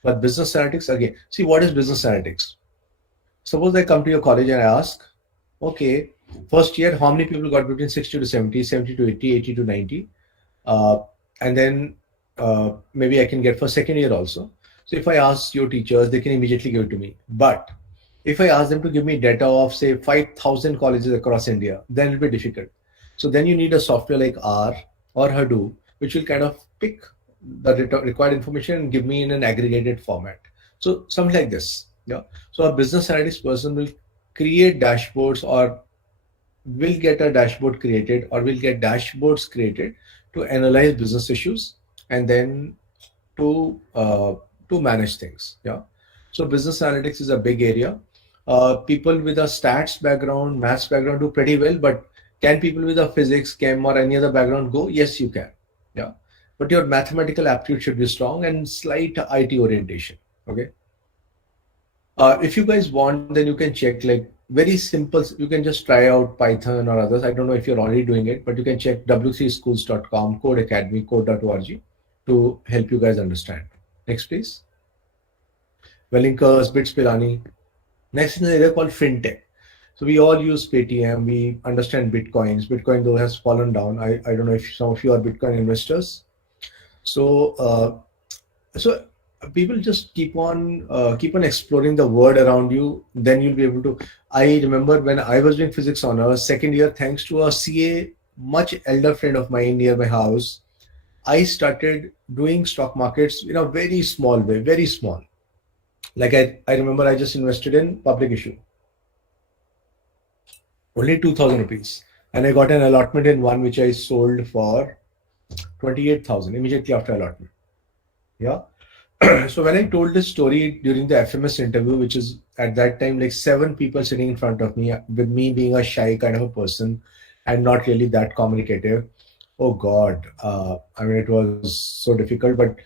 But business analytics, again, see what is business analytics? Suppose I come to your college and I ask, okay, first year, how many people got between 60 to 70, 70 to 80, 80 to 90? And then maybe I can get for second year also. So if I ask your teachers, they can immediately give it to me. But if I ask them to give me data of say 5,000 colleges across India, then it'll be difficult. So then you need a software like R or Hadoop, which will kind of pick the required information and give me in an aggregated format. So something like this. Yeah. So a business analytics person will create dashboards or will get a dashboard created or will get dashboards created to analyze business issues and then to manage things. Yeah. So business analytics is a big area. People with a stats background, maths background do pretty well, but can people with a physics, chem or any other background go? Yes, you can. Yeah. But your mathematical aptitude should be strong and slight IT orientation. Okay. If you guys want, then you can check like very simple. You can just try out Python or others. I don't know if you're already doing it, but you can check w3schools.com, Code Academy, code.org to help you guys understand. Next, please. Wellinkers, Bits Pilani. Next is an area called FinTech. So we all use Paytm. We understand Bitcoins. Bitcoin though has fallen down. I don't know if some of you are Bitcoin investors. So people just keep on exploring the world around you. Then you'll be able to. I remember when I was doing physics honors, second year, thanks to a CA, much elder friend of mine near my house, I started doing stock markets in a very small way, very small. Like I remember I just invested in public issue. Only 2,000 rupees. And I got an allotment in one which I sold for 28,000 immediately after allotment. Yeah. So when I told this story during the FMS interview, which is at that time like 7 people sitting in front of me, with me being a shy kind of a person and not really that communicative. Oh God. I mean, it was so difficult, but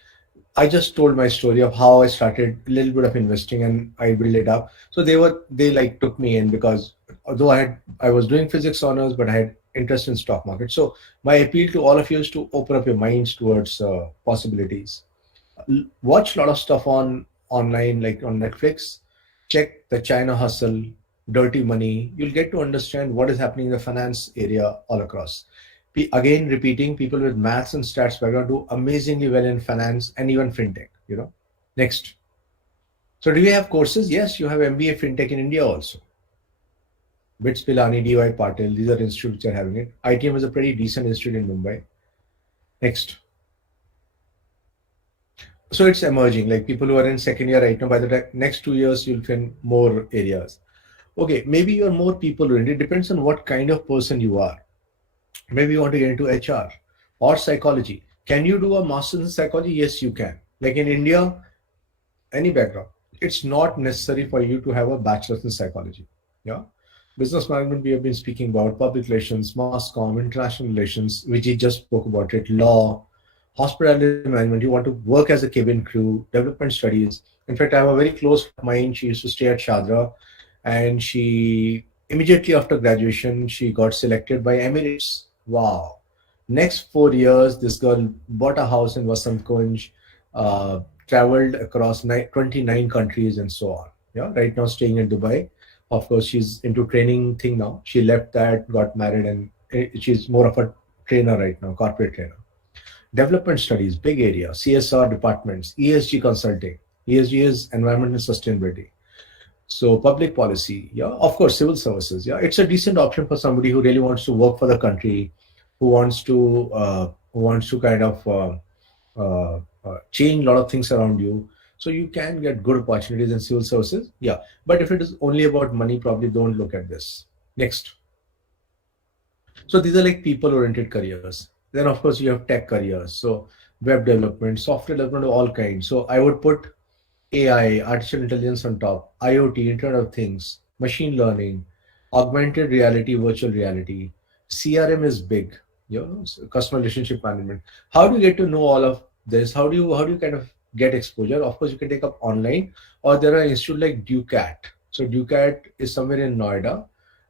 I just told my story of how I started a little bit of investing and I built it up. So they like took me in because although I was doing physics honors, but I had interest in stock market. So my appeal to all of you is to open up your minds towards possibilities. Watch a lot of stuff on online, like on Netflix. Check the China hustle, dirty money. You'll get to understand what is happening in the finance area all across. Again, repeating, people with maths and stats background do amazingly well in finance and even fintech. Next. So do you have courses? Yes, you have MBA fintech in India also. BITS Pilani, DY Patil, these are institutes that are having it. ITM is a pretty decent institute in Mumbai. Next. So it's emerging, like people who are in second year right now, by the next 2 years, you'll find more areas. Okay, maybe you're more people oriented. It depends on what kind of person you are. Maybe you want to get into HR or psychology. Can you do a master's in psychology? Yes, you can. Like in India, any background, it's not necessary for you to have a bachelor's in psychology. Yeah. Business management, we have been speaking about public relations, mass comm, international relations, which he just spoke about it, law, hospitality management. You want to work as a cabin crew, development studies. In fact, I have a very close friend of mine. She used to stay at Shadra, and she immediately after graduation, she got selected by Emirates. Wow. Next 4 years, this girl bought a house in Vasant Kunj, traveled across 29 countries and so on. Yeah, right now staying in Dubai. Of course, she's into training thing now. She left that, got married, and she's more of a trainer right now, corporate trainer. Development studies, big area, CSR departments, ESG consulting. ESG is environment and sustainability. So public policy, yeah, of course, civil services, yeah, it's a decent option for somebody who really wants to work for the country, who wants to kind of change a lot of things around you. So you can get good opportunities in civil services, yeah. But if it is only about money, probably don't look at this. Next. So these are like people-oriented careers. Then of course you have tech careers. So web development, software development of all kinds. So I would put AI, artificial intelligence on top, IoT, Internet of Things, machine learning, augmented reality, virtual reality. CRM is big, so customer relationship management. How do you get to know all of this? How do you kind of get exposure? Of course, you can take up online, or there are institutes like DUCAT. So DUCAT is somewhere in Noida,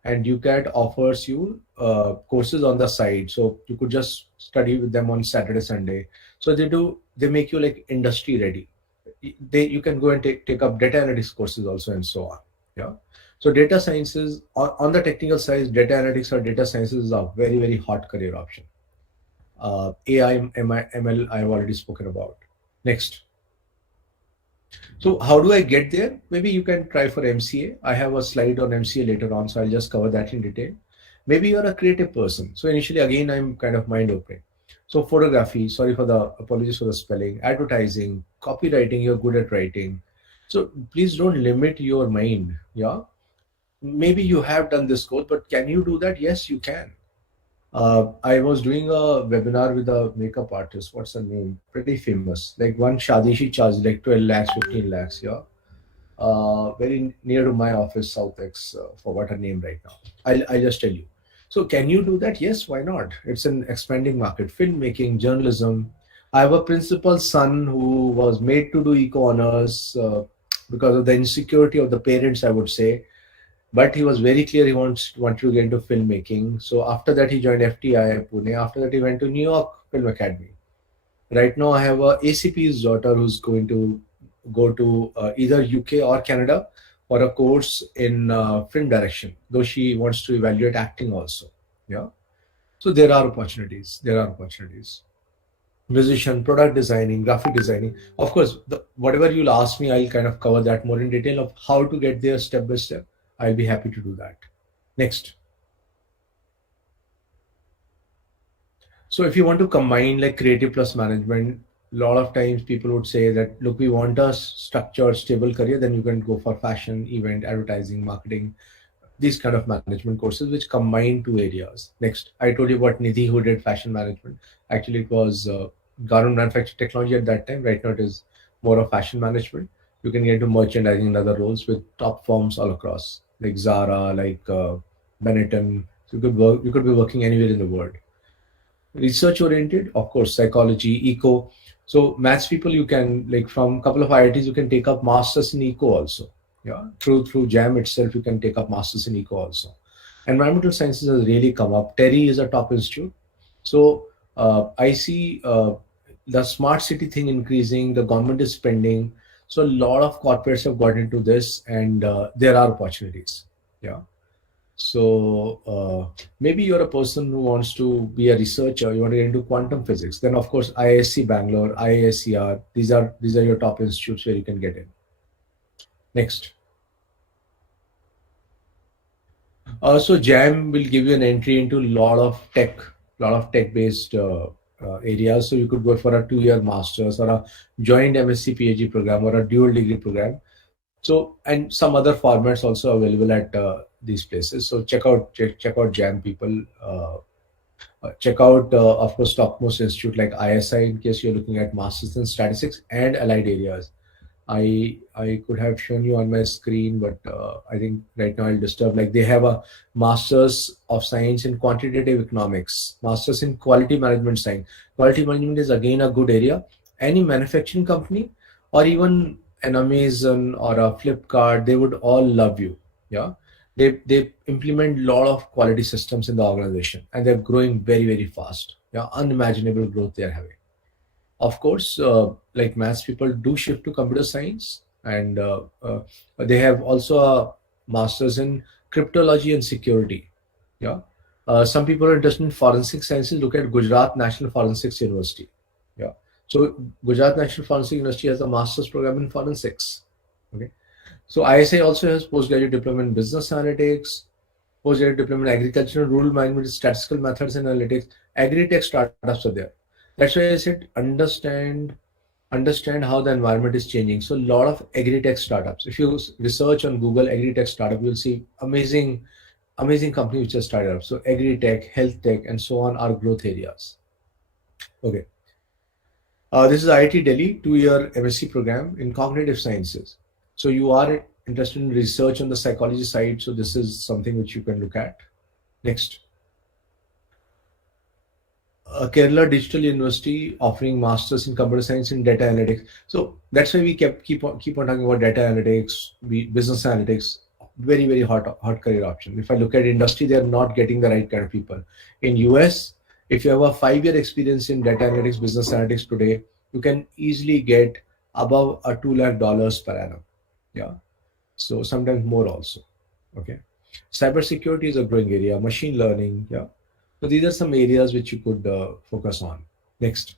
and DUCAT offers you courses on the side. So you could just study with them on Saturday, Sunday. So they make you like industry ready. You can go and take up data analytics courses also and so on. Yeah. So data sciences on the technical side, data analytics or data sciences is a very, very hot career option. AI, ML, I've already spoken about. Next. So how do I get there? Maybe you can try for MCA. I have a slide on MCA later on, so I'll just cover that in detail. Maybe you're a creative person. So initially, again, I'm kind of mind opening. So photography, sorry for the apologies for the spelling, advertising, copywriting, you're good at writing. So please don't limit your mind. Yeah. Maybe you have done this course, but can you do that? Yes, you can. I was doing a webinar with a makeup artist. What's her name? Pretty famous. Like one shadi, she charged like 12 lakhs, 15 lakhs. Yeah. Very near to my office, Southex, forgot her name right now. I'll just tell you. So can you do that? Yes, why not? It's an expanding market. Filmmaking, journalism. I have a principal's son who was made to do eco honors because of the insecurity of the parents, I would say. But he was very clear he wanted to get into filmmaking. So after that, he joined FTI Pune. After that, he went to New York Film Academy. Right now, I have a ACP's daughter who's going to go to either UK or Canada for a course in film direction, though she wants to evaluate acting also. Yeah. So there are opportunities. Musician, product designing, graphic designing. Of course, whatever you'll ask me, I'll kind of cover that more in detail of how to get there step by step. I'll be happy to do that. Next. So if you want to combine like creative plus management, a lot of times people would say that, look, we want a structured, stable career, then you can go for fashion, event, advertising, marketing, these kind of management courses, which combine two areas. Next, I told you about Nidhi, who did fashion management. Actually, it was garment manufacturing technology at that time. Right now, it is more of fashion management. You can get into merchandising and other roles with top firms all across, like Zara, like Benetton. So you could be working anywhere in the world. Research oriented, of course, psychology, eco. So maths people, you can, like, from a couple of IITs, you can take up masters in eco also. Yeah, through JAM itself, you can take up masters in eco also. Environmental sciences has really come up. Terry is a top institute. So I see the smart city thing increasing. The government is spending. So a lot of corporates have got into this, and there are opportunities. Yeah. So maybe you're a person who wants to be a researcher, you want to get into quantum physics. Then of course IISc Bangalore, IISER, these are your top institutes where you can get in. Next. So JAM will give you an entry into a lot of tech-based areas. So you could go for a 2-year master's or a joint MSc PhD program or a dual degree program. So, and some other formats also available at these places. So check out JAM people. Check out of course topmost institute like ISI in case you're looking at masters in statistics and allied areas. I could have shown you on my screen, but I think right now I'll disturb. Like they have a Masters of Science in Quantitative Economics, Masters in Quality Management Science. Quality management is again a good area. Any manufacturing company or even an Amazon or a Flipkart, they would all love you. Yeah, they implement a lot of quality systems in the organization, and they're growing very, very fast. Yeah, unimaginable growth they're having. Of course, like maths people do shift to computer science, and they have also a master's in cryptology and security. Yeah, some people are interested in forensic sciences. Look at Gujarat National Forensics University. Yeah, so Gujarat National Forensic University has a master's program in forensics. Okay, so ISI also has postgraduate diploma in business analytics, postgraduate diploma in agricultural rural management, statistical methods and analytics. Agri-tech startups are there. That's why I said understand how the environment is changing. So a lot of agri-tech startups. If you research on Google agri-tech startup, you'll see amazing companies which are started up. So agri-tech, health tech, and so on are growth areas. Okay. This is IIT Delhi 2-year MSc program in cognitive sciences. So you are interested in research on the psychology side. So this is something which you can look at. Next. Kerala Digital University offering masters in computer science and data analytics. So that's why we keep on talking about data analytics, business analytics. Very, very hot career option. If I look at industry, they are not getting the right kind of people. In US, if you have a 5-year experience in data analytics, business analytics today, you can easily get above a $2 lakh per annum. Yeah, so sometimes more also. Okay, cybersecurity is a growing area. Machine learning. Yeah. So these are some areas which you could focus on. Next.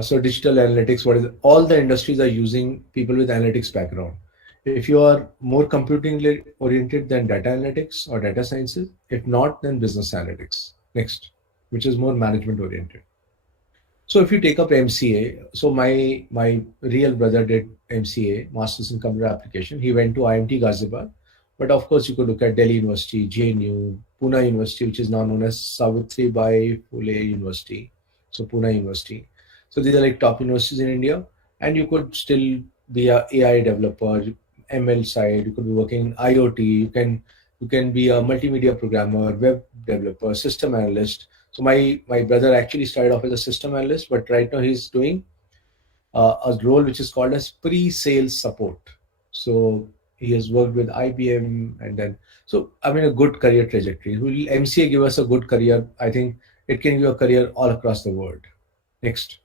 So digital analytics, what is it? All the industries are using people with analytics background. If you are more computing oriented than data analytics or data sciences, if not, then business analytics. Next, which is more management oriented. So if you take up MCA, so my real brother did MCA, Masters in Computer Application. He went to IMT Ghaziabad. But of course, you could look at Delhi University, JNU, Pune University, which is now known as Savitribai Phule University. So Pune University. So these are like top universities in India. And you could still be a AI developer, ML side. You could be working in IoT. You can be a multimedia programmer, web developer, system analyst. So my brother actually started off as a system analyst, but right now he's doing a role which is called as pre-sales support. So he has worked with IBM, and then, so I mean, a good career trajectory. Will MCA give us a good career? I think it can give a career all across the world. Next.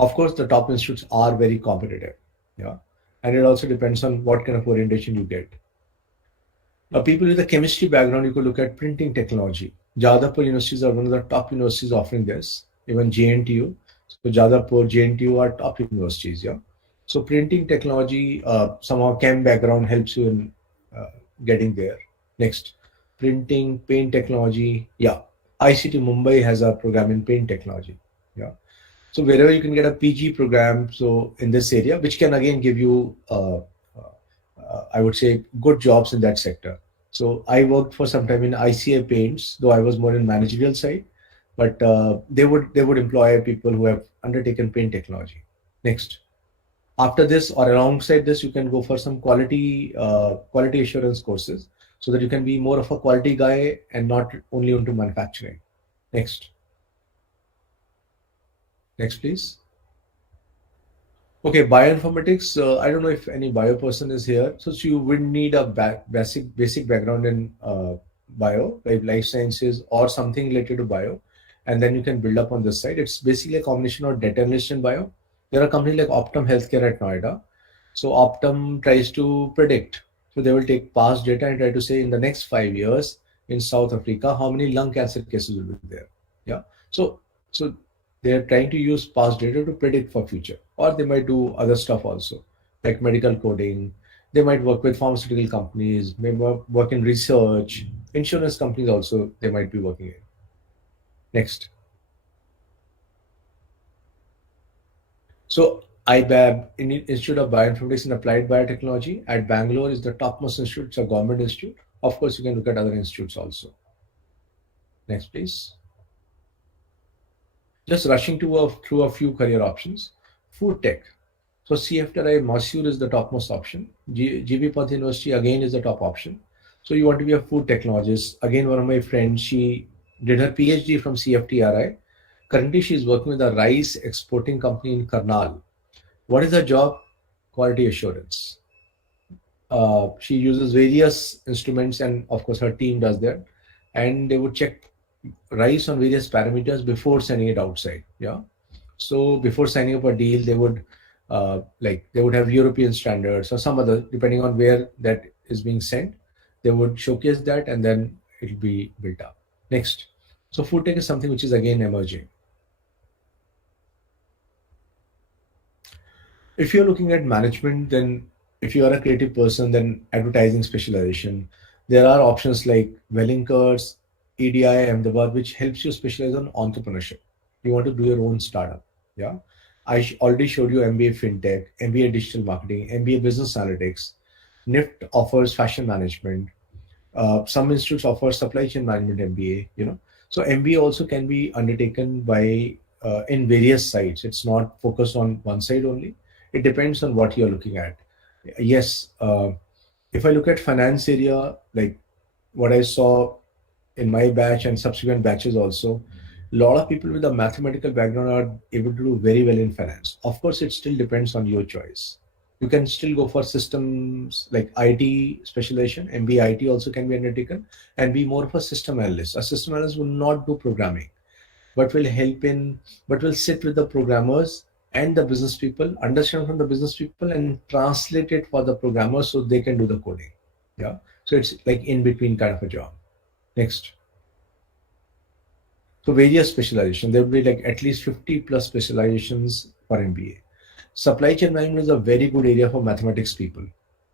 Of course, the top institutes are very competitive. Yeah. And it also depends on what kind of orientation you get. Now, people with a chemistry background, you could look at printing technology. Jadavpur universities are one of the top universities offering this, even JNTU. So Jadavpur, JNTU are top universities. Yeah. So printing technology, somehow chem background helps you in getting there. Next, printing, paint technology. Yeah, ICT Mumbai has a program in paint technology. Yeah, so wherever you can get a PG program, so in this area, which can again give you, I would say, good jobs in that sector. So I worked for some time in ICA Paints, though I was more in managerial side, but they would employ people who have undertaken paint technology. Next. After this or alongside this, you can go for some quality assurance courses so that you can be more of a quality guy and not only into manufacturing. Next. Next, please. Okay, bioinformatics. I don't know if any bio person is here. So you would need a basic background in bio, like life sciences or something related to bio, and then you can build up on this side. It's basically a combination of data analyst and bio. There are companies like Optum Healthcare at Noida. So Optum tries to predict. So they will take past data and try to say in the next 5 years in South Africa how many lung cancer cases will be there. Yeah. So they are trying to use past data to predict for future, or they might do other stuff also, like medical coding. They might work with pharmaceutical companies, may work in research, insurance companies also they might be working in. Next. So IBAB, Institute of Bioinformatics and Applied Biotechnology at Bangalore, is the topmost institute. It's a government institute. Of course, you can look at other institutes also. Next, please. Just rushing through a few career options. Food tech. So CFTRI Mysore is the topmost option. GB Panth University again is the top option. So you want to be a food technologist. Again, one of my friends, she did her PhD from CFTRI. Currently, she is working with a rice exporting company in Karnal. What is her job? Quality assurance. She uses various instruments, and of course, her team does that. And they would check rice on various parameters before sending it outside. Yeah. So before signing up a deal, they would they would have European standards or some other, depending on where that is being sent. They would showcase that, and then it'll be built up. Next. So food tech is something which is again emerging. If you're looking at management, then if you are a creative person, then advertising specialization. There are options like Wellingkers, EDI, Ahmedabad, which helps you specialize on entrepreneurship. You want to do your own startup. Yeah. Already showed you MBA FinTech, MBA Digital Marketing, MBA Business Analytics. NIFT offers fashion management. Some institutes offer supply chain management MBA. So MBA also can be undertaken by in various sites. It's not focused on one side only. It depends on what you're looking at. Yes, if I look at finance area, like what I saw in my batch and subsequent batches also, a lot of people with a mathematical background are able to do very well in finance. Of course, it still depends on your choice. You can still go for systems like IT specialization. MBA IT also can be undertaken, and be more of a system analyst. A system analyst will not do programming, but will sit with the programmers and the business people, understand from the business people, and translate it for the programmers so they can do the coding. Yeah. So it's like in between kind of a job. Next. So various specialization. There will be like at least 50 plus specializations for MBA. Supply chain management is a very good area for mathematics people.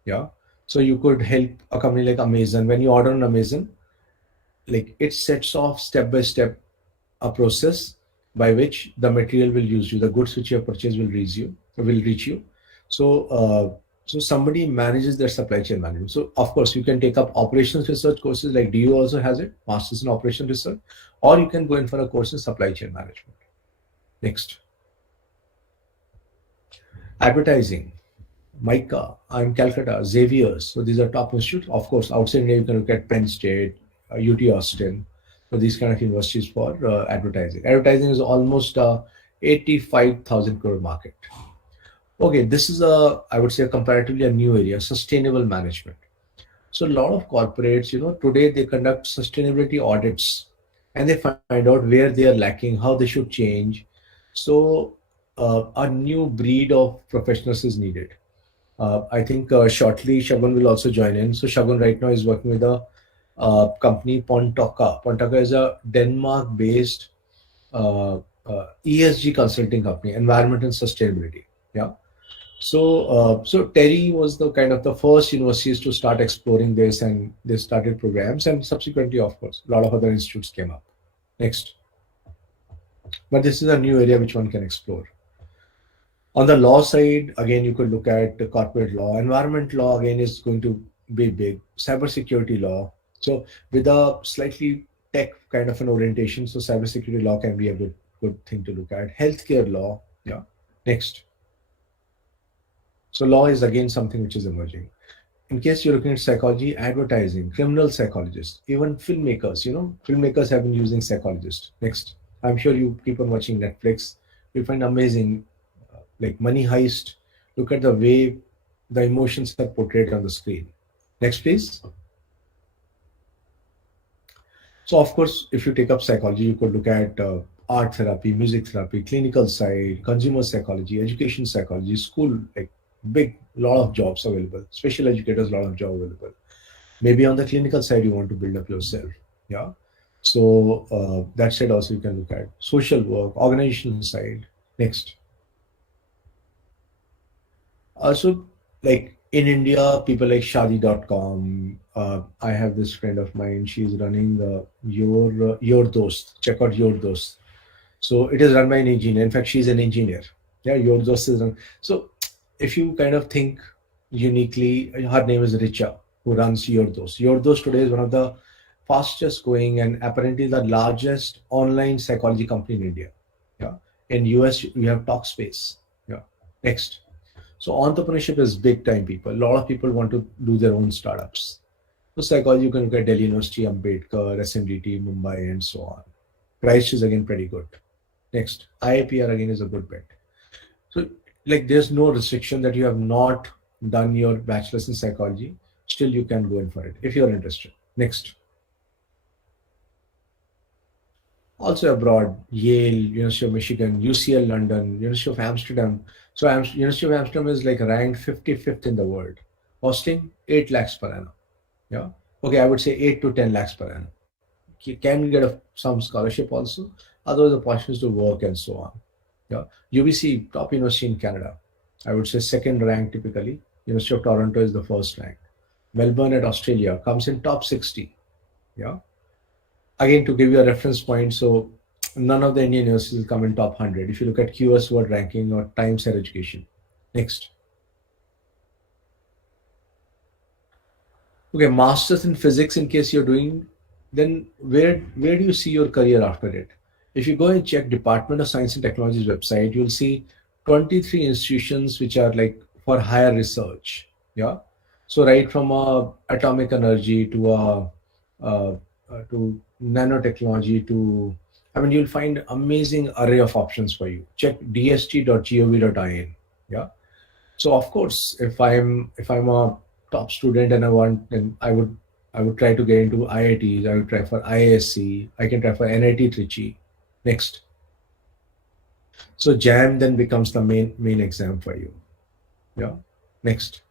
Yeah. So you could help a company like Amazon. When you order on Amazon, like it sets off step by step a process by which the material will use you, the goods which you have purchased will reach you. So somebody manages their supply chain management. So of course you can take up operations research courses, like DU also has it, Masters in Operation Research, or you can go in for a course in supply chain management. Next. Advertising. MICA, I'm Calcutta, Xavier. So these are top institutes. Of course, outside India, you can look at Penn State, UT Austin. So these kind of universities for advertising. Advertising is almost 85,000 crore market. Okay, this is I would say comparatively a new area, sustainable management. So a lot of corporates, today they conduct sustainability audits, and they find out where they are lacking, how they should change. So a new breed of professionals is needed. I think shortly Shagun will also join in. So Shagun right now is working with a company Pontoka. Pontoka is a Denmark-based ESG consulting company, environment and sustainability. Yeah. So Terry was the first universities to start exploring this, and they started programs, and subsequently, of course, a lot of other institutes came up. Next. But this is a new area which one can explore. On the law side, again, you could look at the corporate law. Environment law, again, is going to be big. Cybersecurity law. So with a slightly tech kind of an orientation, so cybersecurity law can be a good thing to look at. Healthcare law. Yeah. Next. So law is again something which is emerging. In case you're looking at psychology, advertising, criminal psychologists, even filmmakers, filmmakers have been using psychologists. Next. I'm sure you keep on watching Netflix. You find amazing, like Money Heist. Look at the way the emotions are portrayed on the screen. Next, please. So, of course, if you take up psychology, you could look at art therapy, music therapy, clinical side, consumer psychology, education psychology, school, like big, lot of jobs available. Special educators, lot of job available. Maybe on the clinical side, you want to build up yourself. Yeah. So that side also you can look at social work, organizational side. Next. Also, like in India, people like Shadi.com. I have this friend of mine. She's running Your Dost. Check out Your Dost. So it is run by an engineer. In fact, she's an engineer. Yeah, Your Dost is run. So if you kind of think uniquely, her name is Richa, who runs Your Dost. Your Dost today is one of the fastest growing and apparently the largest online psychology company in India. Yeah. In US, we have Talkspace. Yeah. Next. So entrepreneurship is big time, people. A lot of people want to do their own startups. So psychology, you can look at Delhi University, Ambedkar, SMDT, Mumbai, and so on. Christ is again pretty good. Next, IAPR again is a good bet. So like there's no restriction that you have not done your bachelor's in psychology. Still you can go in for it if you're interested. Next. Also abroad, Yale, University of Michigan, UCL London, University of Amsterdam. So University of Amsterdam is like ranked 55th in the world. Costing 8 lakhs per annum. Yeah. Okay, I would say 8 to 10 lakhs per annum. You can get some scholarship also. Otherwise, opportunities to work and so on. Yeah. UBC, top university in Canada. I would say second rank typically. University of Toronto is the first rank. Melbourne at Australia comes in top 60. Yeah. Again, to give you a reference point, so none of the Indian universities come in top 100. If you look at QS World Ranking or Times Higher Education. Next. Okay, masters in physics in case you're doing, then where do you see your career after it? If you go and check Department of Science and Technology's website, you'll see 23 institutions which are like for higher research. Yeah. So right from atomic energy to nanotechnology to, I mean, you'll find amazing array of options for you. Check dst.gov.in. Yeah. So of course, if I'm a top student and I would try to get into IITs. I would try for IISc. I can try for NIT Trichy. Next. So JAM then becomes the main exam for you. Yeah. Next.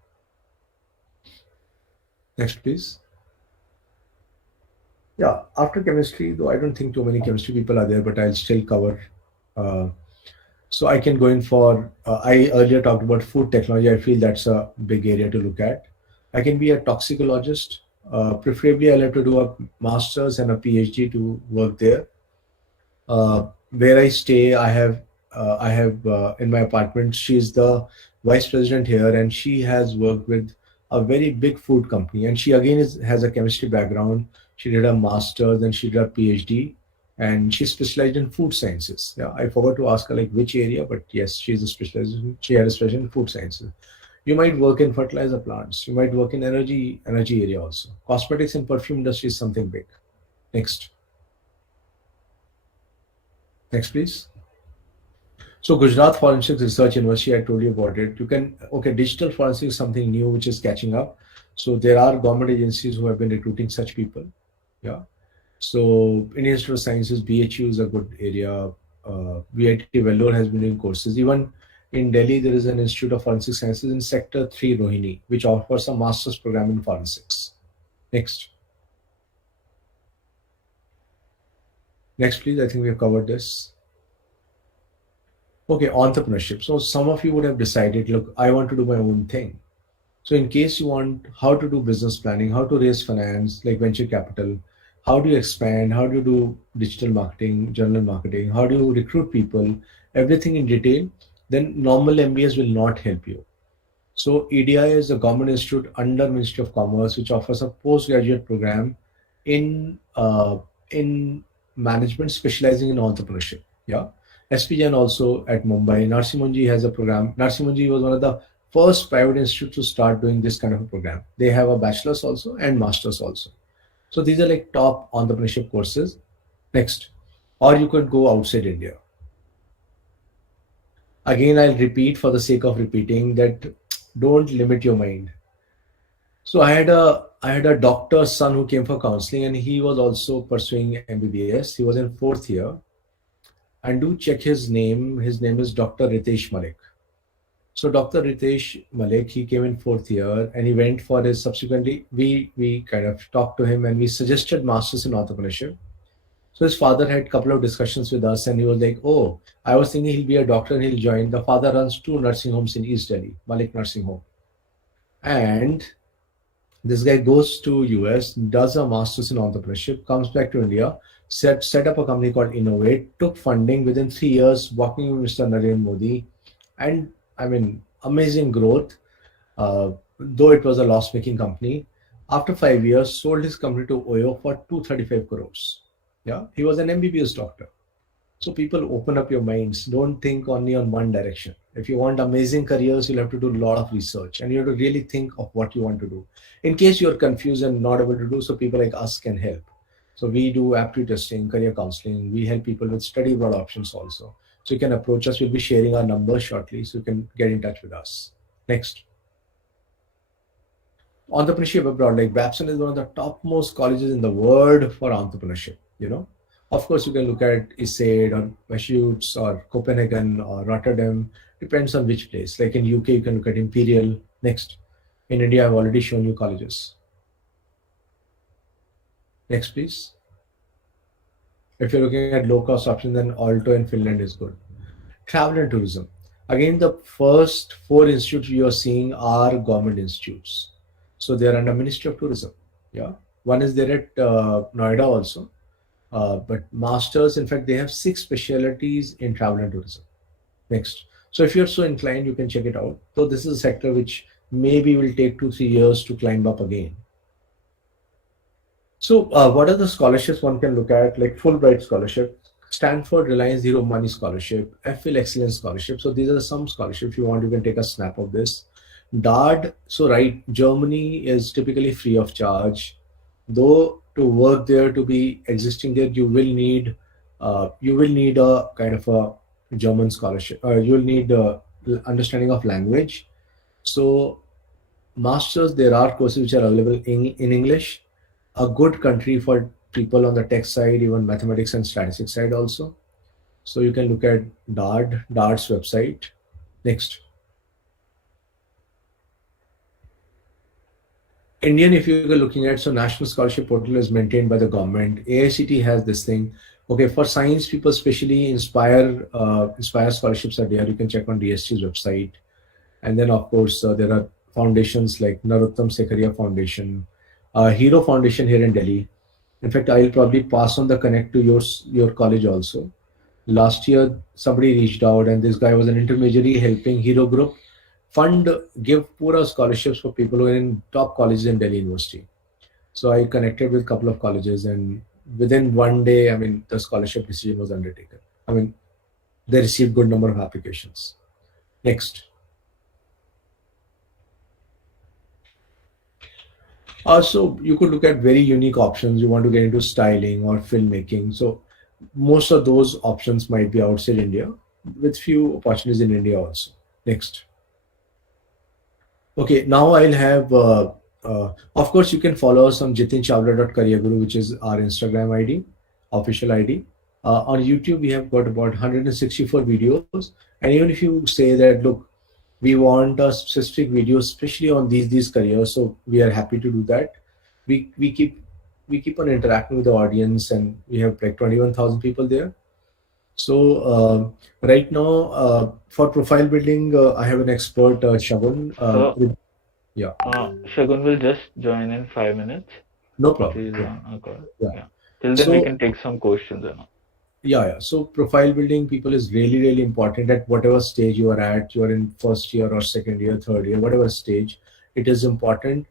Next, please. Yeah. After chemistry, though I don't think too many chemistry people are there, but I'll still cover. So I can go in for. I earlier talked about food technology. I feel that's a big area to look at. I can be a toxicologist. Preferably, I'll have to do a master's and a PhD to work there. Where I stay, I have in my apartment. She's the vice president here, and she has worked with a very big food company. And she again has a chemistry background. She did a master's, then she did a PhD, and she specialized in food sciences. Yeah, I forgot to ask her like which area, but yes, she's a specialist. She had a specialty in food sciences. You might work in fertilizer plants. You might work in energy area also. Cosmetics and perfume industry is something big. Next. Next, please. So Gujarat Forensics Research University, I told you about it. Digital forensics is something new which is catching up. So there are government agencies who have been recruiting such people. Yeah. So Indian Institute of Sciences, BHU is a good area. VIT Vellore has been doing courses. Even in Delhi, there is an Institute of Forensic Sciences in Sector 3 Rohini, which offers a master's program in forensics. Next. Next, please. I think we have covered this. Okay, entrepreneurship. So some of you would have decided, look, I want to do my own thing. So in case you want how to do business planning, how to raise finance, like venture capital, how do you expand, how do you do digital marketing, general marketing, how do you recruit people, everything in detail, then normal MBAs will not help you. So EDI is a government institute under Ministry of Commerce, which offers a postgraduate program in management specializing in entrepreneurship. Yeah. SPJN also at Mumbai. Narsimunji has a program. Narsimunji was one of the first private institutes to start doing this kind of a program. They have a bachelor's also and master's also. So these are like top entrepreneurship courses. Next. Or you could go outside India. Again, I'll repeat for the sake of repeating that don't limit your mind. So I had a doctor's son who came for counseling, and he was also pursuing MBBS. He was in fourth year, and do check his name. His name is Dr. Ritesh Malik. So Dr. Ritesh Malik, he came in fourth year, and he went for his subsequently. We kind of talked to him, and we suggested masters in entrepreneurship. So his father had a couple of discussions with us, and he was like, "Oh, I was thinking he'll be a doctor and he'll join." The father runs two nursing homes in East Delhi, Malik Nursing Home, and this guy goes to US, does a master's in entrepreneurship, comes back to India, set up a company called Innovate, took funding within 3 years, working with Mr. Narendra Modi, and I mean, amazing growth. Though it was a loss-making company, after 5 years, sold his company to Oyo for 235 crores. Yeah, he was an MBBS doctor. So people, open up your minds. Don't think only on one direction. If you want amazing careers, you'll have to do a lot of research, and you have to really think of what you want to do. In case you're confused and not able to do so, people like us can help. So we do aptitude testing, career counseling. We help people with study abroad options also. So you can approach us. We'll be sharing our numbers shortly, so you can get in touch with us. Next. Entrepreneurship abroad, like Babson is one of the topmost colleges in the world for entrepreneurship. Of course, you can look at ISAID or Massachusetts or Copenhagen or Rotterdam. Depends on which place. Like in UK, you can look at Imperial. Next. In India, I've already shown you colleges. Next, please. If you're looking at low-cost option, then Aalto in Finland is good. Travel and tourism. Again, the first four institutes you are seeing are government institutes. So they are under Ministry of Tourism. Yeah. One is there at Noida also. But masters, in fact, they have 6 specialties in travel and tourism. Next. So if you're so inclined, you can check it out. So this is a sector which maybe will take 2-3 years to climb up again. So what are the scholarships one can look at? Like Fulbright scholarship, Stanford Reliance Zero Money scholarship, FPhil Excellence scholarship. So these are some scholarships. If you want, you can take a snap of this. DARD, so right, Germany is typically free of charge. Though to work there, to be existing there, you will need a kind of a German scholarship. You will need understanding of language. So masters, there are courses which are available in English. A good country for people on the tech side, even mathematics and statistics side also. So you can look at DARD's website. Next. Indian, if you're looking at, so National Scholarship Portal is maintained by the government. AICT has this thing. Okay, for science people, especially Inspire scholarships are there. You can check on DST's website. And then, of course, there are foundations like Narottam Sekaria Foundation, Hero Foundation here in Delhi. In fact, I'll probably pass on the connect to your college also. Last year, somebody reached out, and this guy was an intermediary helping Hero Group give Pura scholarships for people who are in top colleges in Delhi University. So I connected with a couple of colleges, and within one day, I mean, the scholarship decision was undertaken. I mean, they received good number of applications. Next. Also, you could look at very unique options. You want to get into styling or filmmaking. So most of those options might be outside India, with few opportunities in India also. Next. Okay, now I'll have, of course, you can follow us on jitinchawla.careerguru, which is our Instagram ID, official ID. On YouTube, we have got about 164 videos. And even if you say that, look, we want a specific video, especially on these careers, so we are happy to do that. We keep on interacting with the audience, and we have like 21,000 people there. So right now, for profile building, I have an expert, Shagun. Yeah. Shagun will just join in 5 minutes. No problem. He's on a call. Yeah. Till then, we can take some questions. Yeah. So profile building, people, is really, really important at whatever stage you are at. You are in first year or second year, third year, whatever stage. It is important,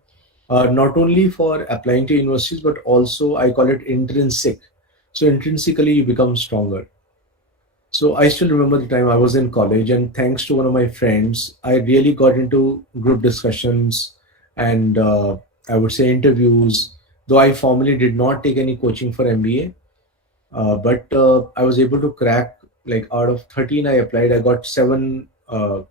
not only for applying to universities, but also I call it intrinsic. So intrinsically, you become stronger. So I still remember the time I was in college, and thanks to one of my friends, I really got into group discussions and I would say interviews. Though I formally did not take any coaching for MBA, but I was able to crack like out of 13 I applied, I got seven calls: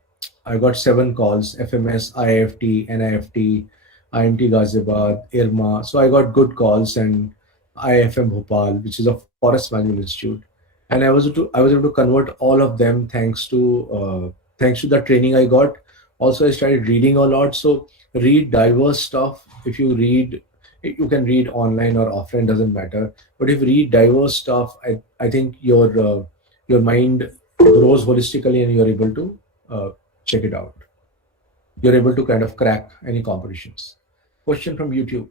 FMS, IFT, NIFT, IMT Ghaziabad, IRMA. So I got good calls, and IFM Bhopal, which is a forest management institute, and I was able to convert all of them thanks to the training I got. Also, I started reading a lot. So read diverse stuff. If you read, you can read online or offline, doesn't matter. But if you read diverse stuff, I think your mind grows holistically, and you're able to check it out. You're able to kind of crack any competitions. Question from YouTube: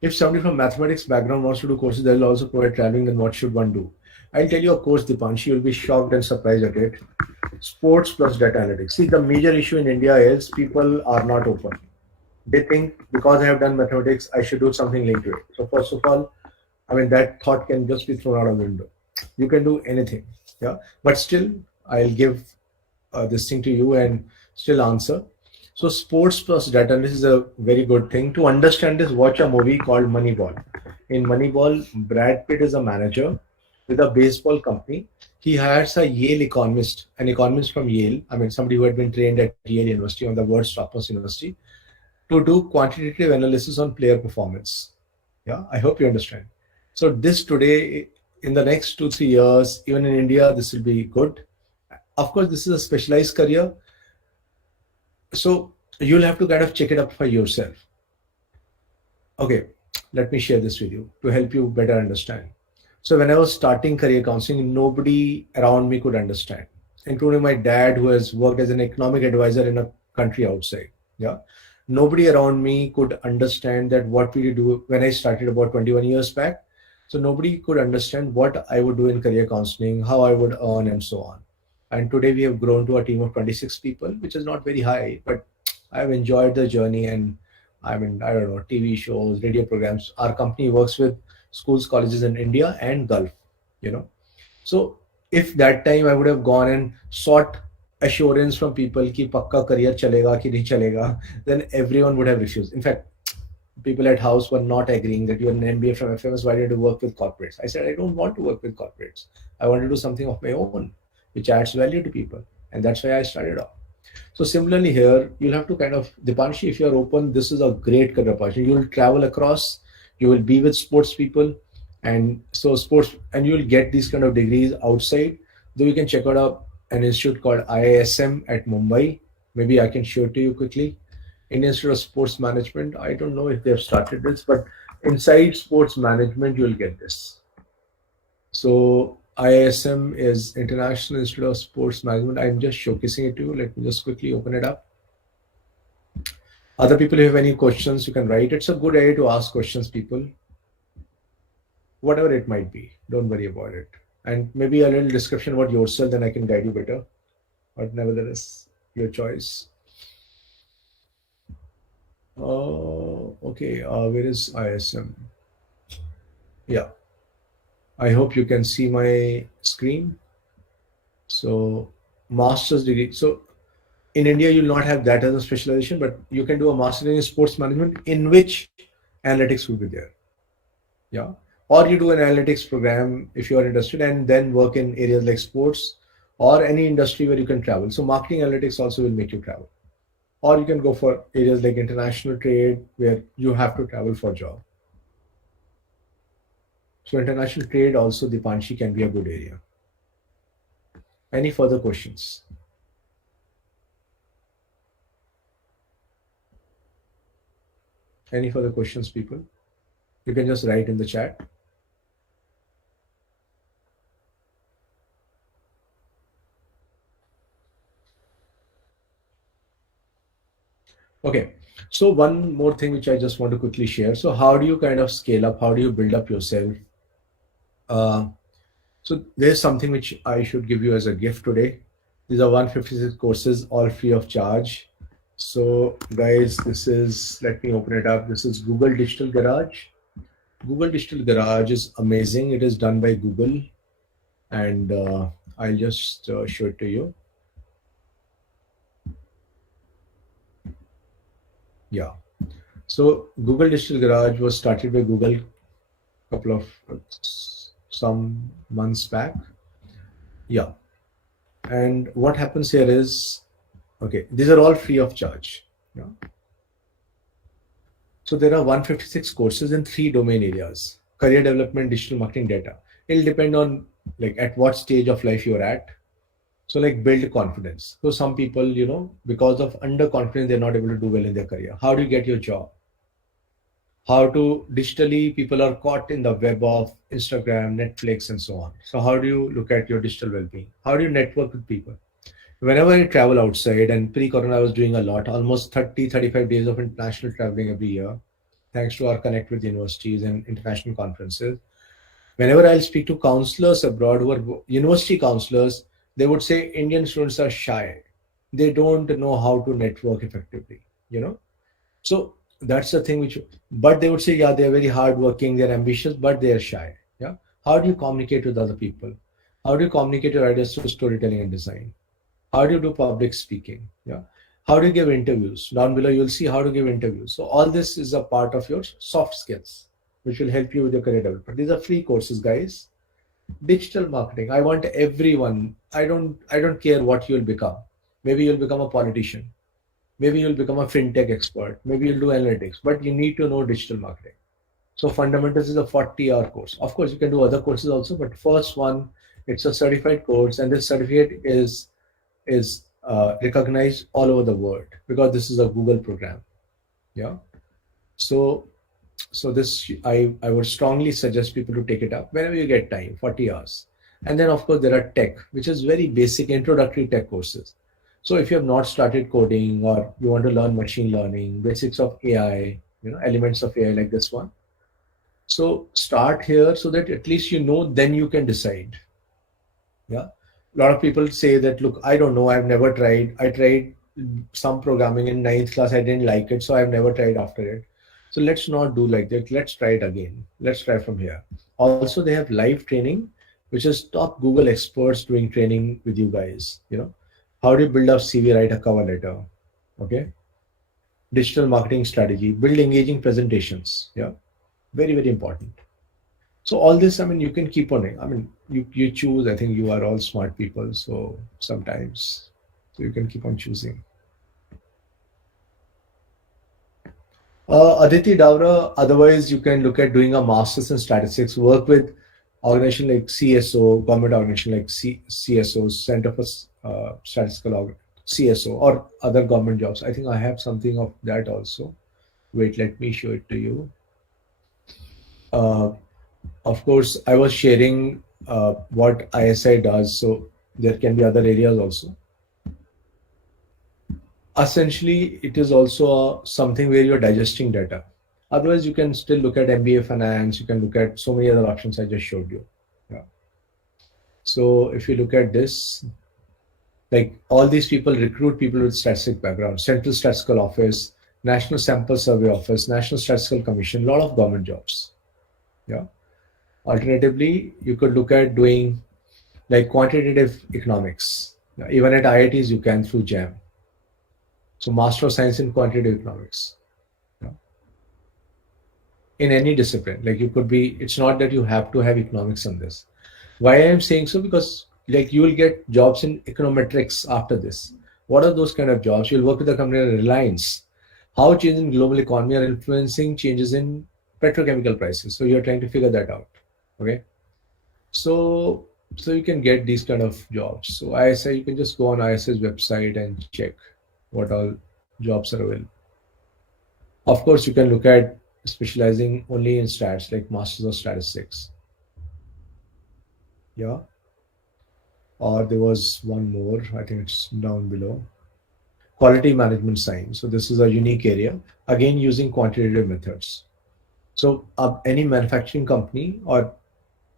if somebody from mathematics background wants to do courses, they'll also provide traveling, then what should one do? I'll tell you a course, Dipanshi, you'll be shocked and surprised at it. Sports plus data analytics. See, the major issue in India is people are not open. They think because I have done mathematics, I should do something linked to it. So first of all, I mean, that thought can just be thrown out of the window. You can do anything, yeah. But still, I'll give this thing to you and still answer. So sports plus data analysis is a very good thing. To understand this, watch a movie called Moneyball. In Moneyball, Brad Pitt is a manager with a baseball company. He hires a Yale economist, an economist from Yale, I mean, somebody who had been trained at Yale University, on the world's topmost university, to do quantitative analysis on player performance. Yeah, I hope you understand. So this today, in the next 2-3 years, even in India, this will be good. Of course, this is a specialized career. So you'll have to kind of check it up for yourself. Okay, let me share this with you to help you better understand. So when I was starting career counseling, nobody around me could understand, including my dad, who has worked as an economic advisor in a country outside. Yeah. Nobody around me could understand that what we do when I started about 21 years back. So nobody could understand what I would do in career counseling, how I would earn, and so on. And today we have grown to a team of 26 people, which is not very high, but I've enjoyed the journey. And I mean, I don't know, TV shows, radio programs. Our company works with schools, colleges in India and Gulf, you know. So if that time I would have gone and sought assurance from people ki pakka career chalega ki nahi chalega, then everyone would have refused. In fact, people at house were not agreeing that you're an MBA from FMS, why did you work with corporates? I said, I don't want to work with corporates. I want to do something of my own, which adds value to people. And that's why I started off. So similarly here, you'll have to kind of, Dipanshi, if you're open, this is a great career opportunity. You'll travel across, you will be with sports people, and so sports, and you'll get these kind of degrees outside. Though you can check out an institute called IISM at Mumbai. Maybe I can show it to you quickly. Indian Institute of Sports Management. I don't know if they've started this, but inside sports management, you'll get this. So IISM is International Institute of Sports Management. I'm just showcasing it to you. Let me just quickly open it up. Other people, if you have any questions, you can write. It's a good idea to ask questions, people. Whatever it might be, don't worry about it. And maybe a little description about yourself, then I can guide you better. But nevertheless, your choice. Okay, where is ISM? Yeah. I hope you can see my screen. So master's degree. So in India, you'll not have that as a specialization, but you can do a master in sports management in which analytics will be there. Yeah. Or you do an analytics program if you are interested, and then work in areas like sports or any industry where you can travel. So marketing analytics also will make you travel. Or you can go for areas like international trade where you have to travel for a job. So international trade also, Dipanshi, can be a good area. Any further questions? Any further questions, people? You can just write in the chat. Okay, so one more thing which I just want to quickly share. So how do you kind of scale up? How do you build up yourself? So there's something which I should give you as a gift today. These are 156 courses, all free of charge. So guys, this is, let me open it up. This is Google Digital Garage. Google Digital Garage is amazing. It is done by Google, and I'll just show it to you. Yeah. So Google Digital Garage was started by Google a couple of some months back. Yeah. And what happens here is, okay, these are all free of charge. Yeah. So there are 156 courses in 3 domain areas: career development, digital marketing, data. It'll depend on like at what stage of life you're at. So like build confidence. So some people, because of underconfidence, they're not able to do well in their career. How do you get your job? How to digitally, people are caught in the web of Instagram, Netflix, and so on. So how do you look at your digital well-being? How do you network with people? Whenever I travel outside, and pre-corona I was doing a lot, almost 30, 35 days of international traveling every year, thanks to our connect with universities and international conferences. Whenever I'll speak to counselors abroad who are university counselors, they would say Indian students are shy. They don't know how to network effectively, So that's the thing but they would say, yeah, they're very hardworking, they're ambitious, but they're shy. Yeah. How do you communicate with other people? How do you communicate your ideas through storytelling and design? How do you do public speaking? Yeah. How do you give interviews? Down below, you'll see how to give interviews. So all this is a part of your soft skills, which will help you with your career development. These are free courses, guys. Digital marketing. I want everyone. I don't care what you'll become. Maybe you'll become a politician. Maybe you'll become a fintech expert. Maybe you'll do analytics, but you need to know digital marketing. So fundamentals is a 40-hour course. Of course, you can do other courses also, but first one, it's a certified course, and this certificate is recognized all over the world because this is a Google program. Yeah. So this I would strongly suggest people to take it up whenever you get time, 40 hours. And then of course there are tech, which is very basic introductory tech courses. So if you have not started coding or you want to learn machine learning, basics of AI, elements of AI like this one. So start here so that at least then you can decide. Yeah. A lot of people say that, look, I don't know, I've never tried. I tried some programming in 9th class, I didn't like it, so I've never tried after it. So let's not do like that. Let's try it again. Let's try from here. Also, they have live training, which is top Google experts doing training with you guys. How do you build a CV, write a cover letter? Okay. Digital marketing strategy, build engaging presentations. Yeah. Very, very important. So all this, you can keep on it. You choose. I think you are all smart people. So sometimes, you can keep on choosing. Aditi Davra, otherwise you can look at doing a master's in statistics, work with organization like CSO, government organization like CSO, Center for Statistical CSO, or other government jobs. I think I have something of that also. Wait, let me show it to you. Of course, I was sharing what ISI does, so there can be other areas also. Essentially, it is also something where you're digesting data. Otherwise, you can still look at MBA finance. You can look at so many other options I just showed you. Yeah. So if you look at this, like all these people recruit people with statistic background, Central Statistical Office, National Sample Survey Office, National Statistical Commission, a lot of government jobs. Yeah. Alternatively, you could look at doing like quantitative economics. Even at IITs, you can through JAM. So Master of Science in Quantitative Economics. In any discipline, like you could be, it's not that you have to have economics on this. Why I am saying so? Because like you will get jobs in econometrics after this. What are those kind of jobs? You'll work with a company like Reliance. How changes in global economy are influencing changes in petrochemical prices. So you're trying to figure that out. Okay. So you can get these kind of jobs. So ISI, you can just go on ISI's website and check what all jobs are available. Of course, you can look at specializing only in stats, like Masters of Statistics. Yeah. Or there was one more, I think it's down below. Quality management science. So this is a unique area, again using quantitative methods. So any manufacturing company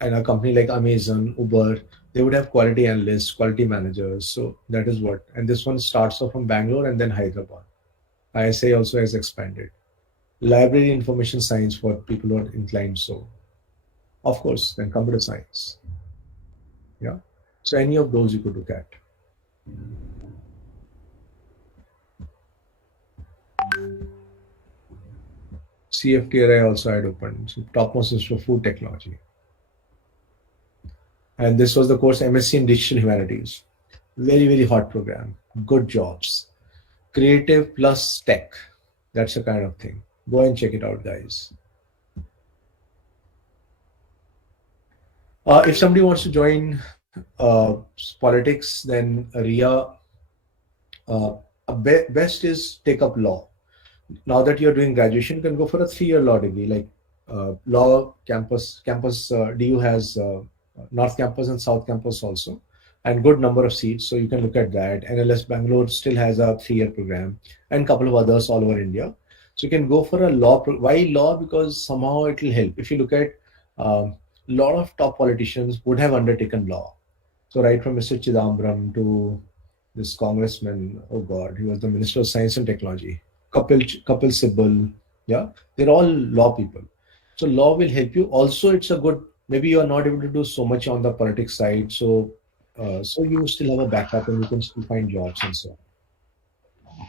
and a company like Amazon, Uber, they would have quality analysts, quality managers. So that is what. And this one starts off from Bangalore and then Hyderabad. ISA also has expanded. Library information science for people who are inclined so. Of course, then computer science. Yeah. So any of those you could look at. CFTRI also had opened. So topmost is for food technology. And this was the course MSc in Digital Humanities. Very, very hot program. Good jobs. Creative plus tech. That's the kind of thing. Go and check it out, guys. If somebody wants to join politics, then RIA, best is take up law. Now that you're doing graduation, you can go for a 3-year law degree. Like law campus, DU has North Campus and South Campus also, and good number of seats. So you can look at that. NLS Bangalore still has a 3-year program, and couple of others all over India. So you can go for a law. Why law? Because somehow it will help. If you look at a lot of top politicians would have undertaken law. So right from Mr. Chidambaram to this congressman, oh God, he was the Minister of Science and Technology, Kapil Sibal, yeah, they're all law people. So law will help you. Also, it's a good, maybe you are not able to do so much on the politics side. So so you still have a backup and you can still find jobs and so on.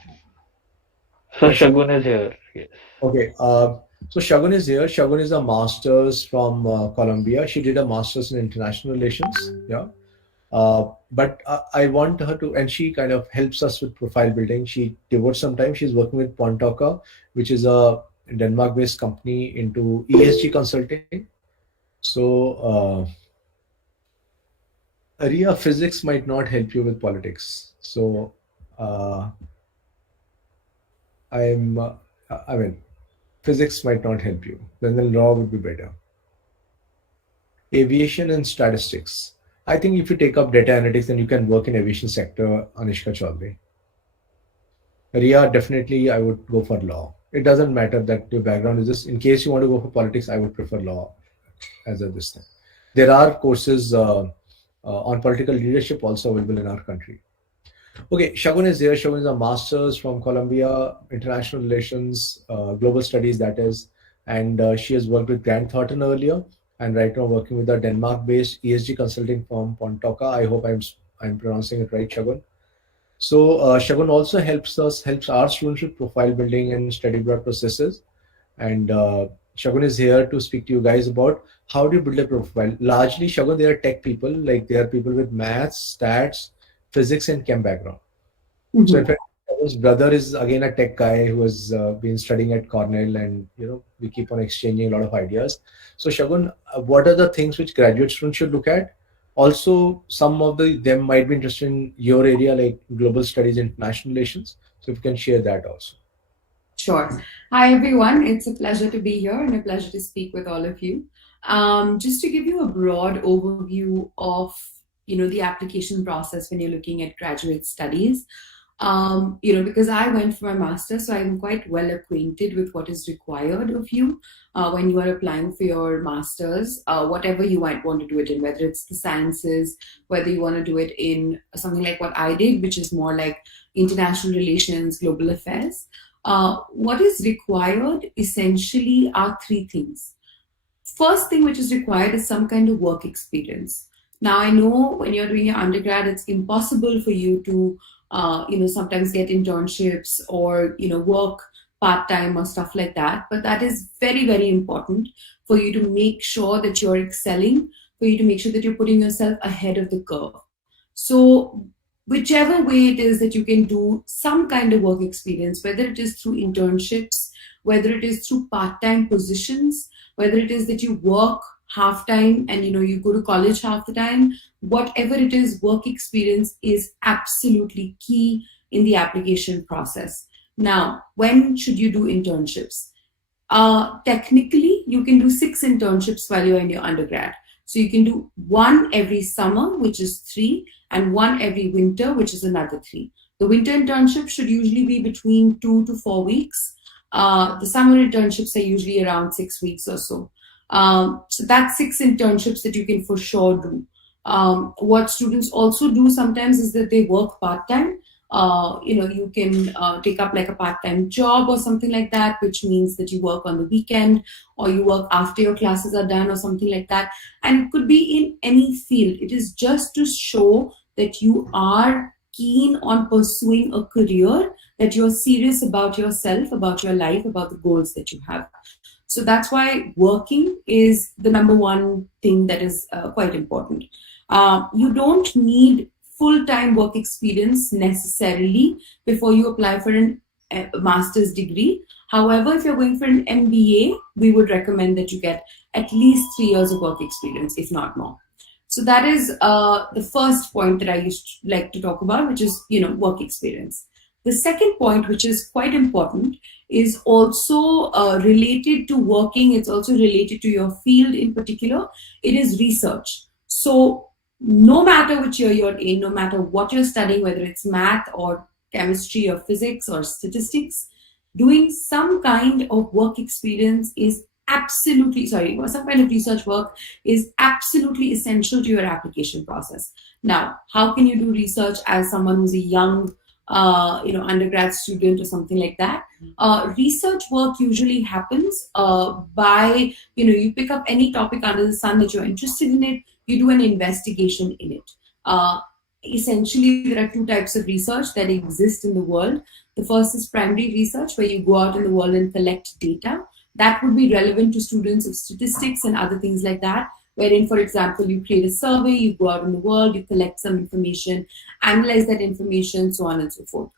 So Shagun is here. Yes. Okay. So Shagun is here. Shagun is a master's from Columbia. She did a master's in international relations. Yeah. But I want her to, and she kind of helps us with profile building. She devotes some time. She's working with Pontoka, which is a Denmark-based company into ESG consulting. So RIA physics might not help you with politics. So I mean, physics might not help you. Then the law would be better. Aviation and statistics. I think if you take up data analytics, then you can work in aviation sector, Anushka Chaudhary. RIA, definitely I would go for law. It doesn't matter that your background is this. In case you want to go for politics, I would prefer law as a this thing. There are courses on political leadership also available in our country. Okay, Shagun is here. Shagun is a master's from Columbia, international relations, global studies, that is. And she has worked with Grant Thornton earlier, and right now working with a Denmark-based ESG consulting firm, Pontoka. I hope I'm pronouncing it right, Shagun. So Shagun also helps our students with profile building and study abroad processes. And Shagun is here to speak to you guys about how do you build a profile. Largely, Shagun, they are tech people, like they are people with maths, stats, physics, and chem background. Mm-hmm. So in fact, Shagun's brother is again a tech guy who has been studying at Cornell, and we keep on exchanging a lot of ideas. So Shagun, what are the things which graduate students should look at? Also, some of them might be interested in your area, like global studies and international relations. So if you can share that also. Sure. Hi, everyone. It's a pleasure to be here and a pleasure to speak with all of you. Just to give you a broad overview of, the application process when you're looking at graduate studies, because I went for my master's, so I'm quite well acquainted with what is required of you when you are applying for your master's, whatever you might want to do it in, whether it's the sciences, whether you want to do it in something like what I did, which is more like international relations, global affairs. What is required essentially are 3 things. First thing which is required is some kind of work experience. Now, I know when you're doing your undergrad, it's impossible for you to, sometimes get internships or, work part-time or stuff like that. But that is very, very important for you to make sure that you're excelling, for you to make sure that you're putting yourself ahead of the curve. So whichever way it is that you can do some kind of work experience, whether it is through internships, whether it is through part-time positions, whether it is that you work half-time and you go to college half the time, whatever it is, work experience is absolutely key in the application process. Now, when should you do internships? Technically, you can do 6 internships while you're in your undergrad. So you can do 1 every summer, which is 3, and 1 every winter, which is another 3. The winter internship should usually be between 2 to 4 weeks. The summer internships are usually around 6 weeks or so. So that's 6 internships that you can for sure do. What students also do sometimes is that they work part-time. You can take up like a part-time job or something like that, which means that you work on the weekend or you work after your classes are done or something like that. And it could be in any field. It is just to show that you are keen on pursuing a career, that you're serious about yourself, about your life, about the goals that you have. So that's why working is the number 1 thing that is quite important. You don't need full-time work experience necessarily before you apply for a master's degree. However, if you're going for an MBA, we would recommend that you get at least 3 years of work experience, if not more. So that is the first point that I used to like to talk about, which is, work experience. The second point, which is quite important, is also related to working. It's also related to your field in particular. It is research. So no matter which year you're in, no matter what you're studying, whether it's math or chemistry or physics or statistics, doing some kind of work experience is some kind of research work is absolutely essential to your application process. Now, how can you do research as someone who's a young undergrad student or something like that? Research work usually happens by, you pick up any topic under the sun that you're interested in it, you do an investigation in it. Essentially, there are two types of research that exist in the world. The first is primary research, where you go out in the world and collect data. That would be relevant to students of statistics and other things like that, wherein, for example, you create a survey, you go out in the world, you collect some information, analyze that information, so on and so forth.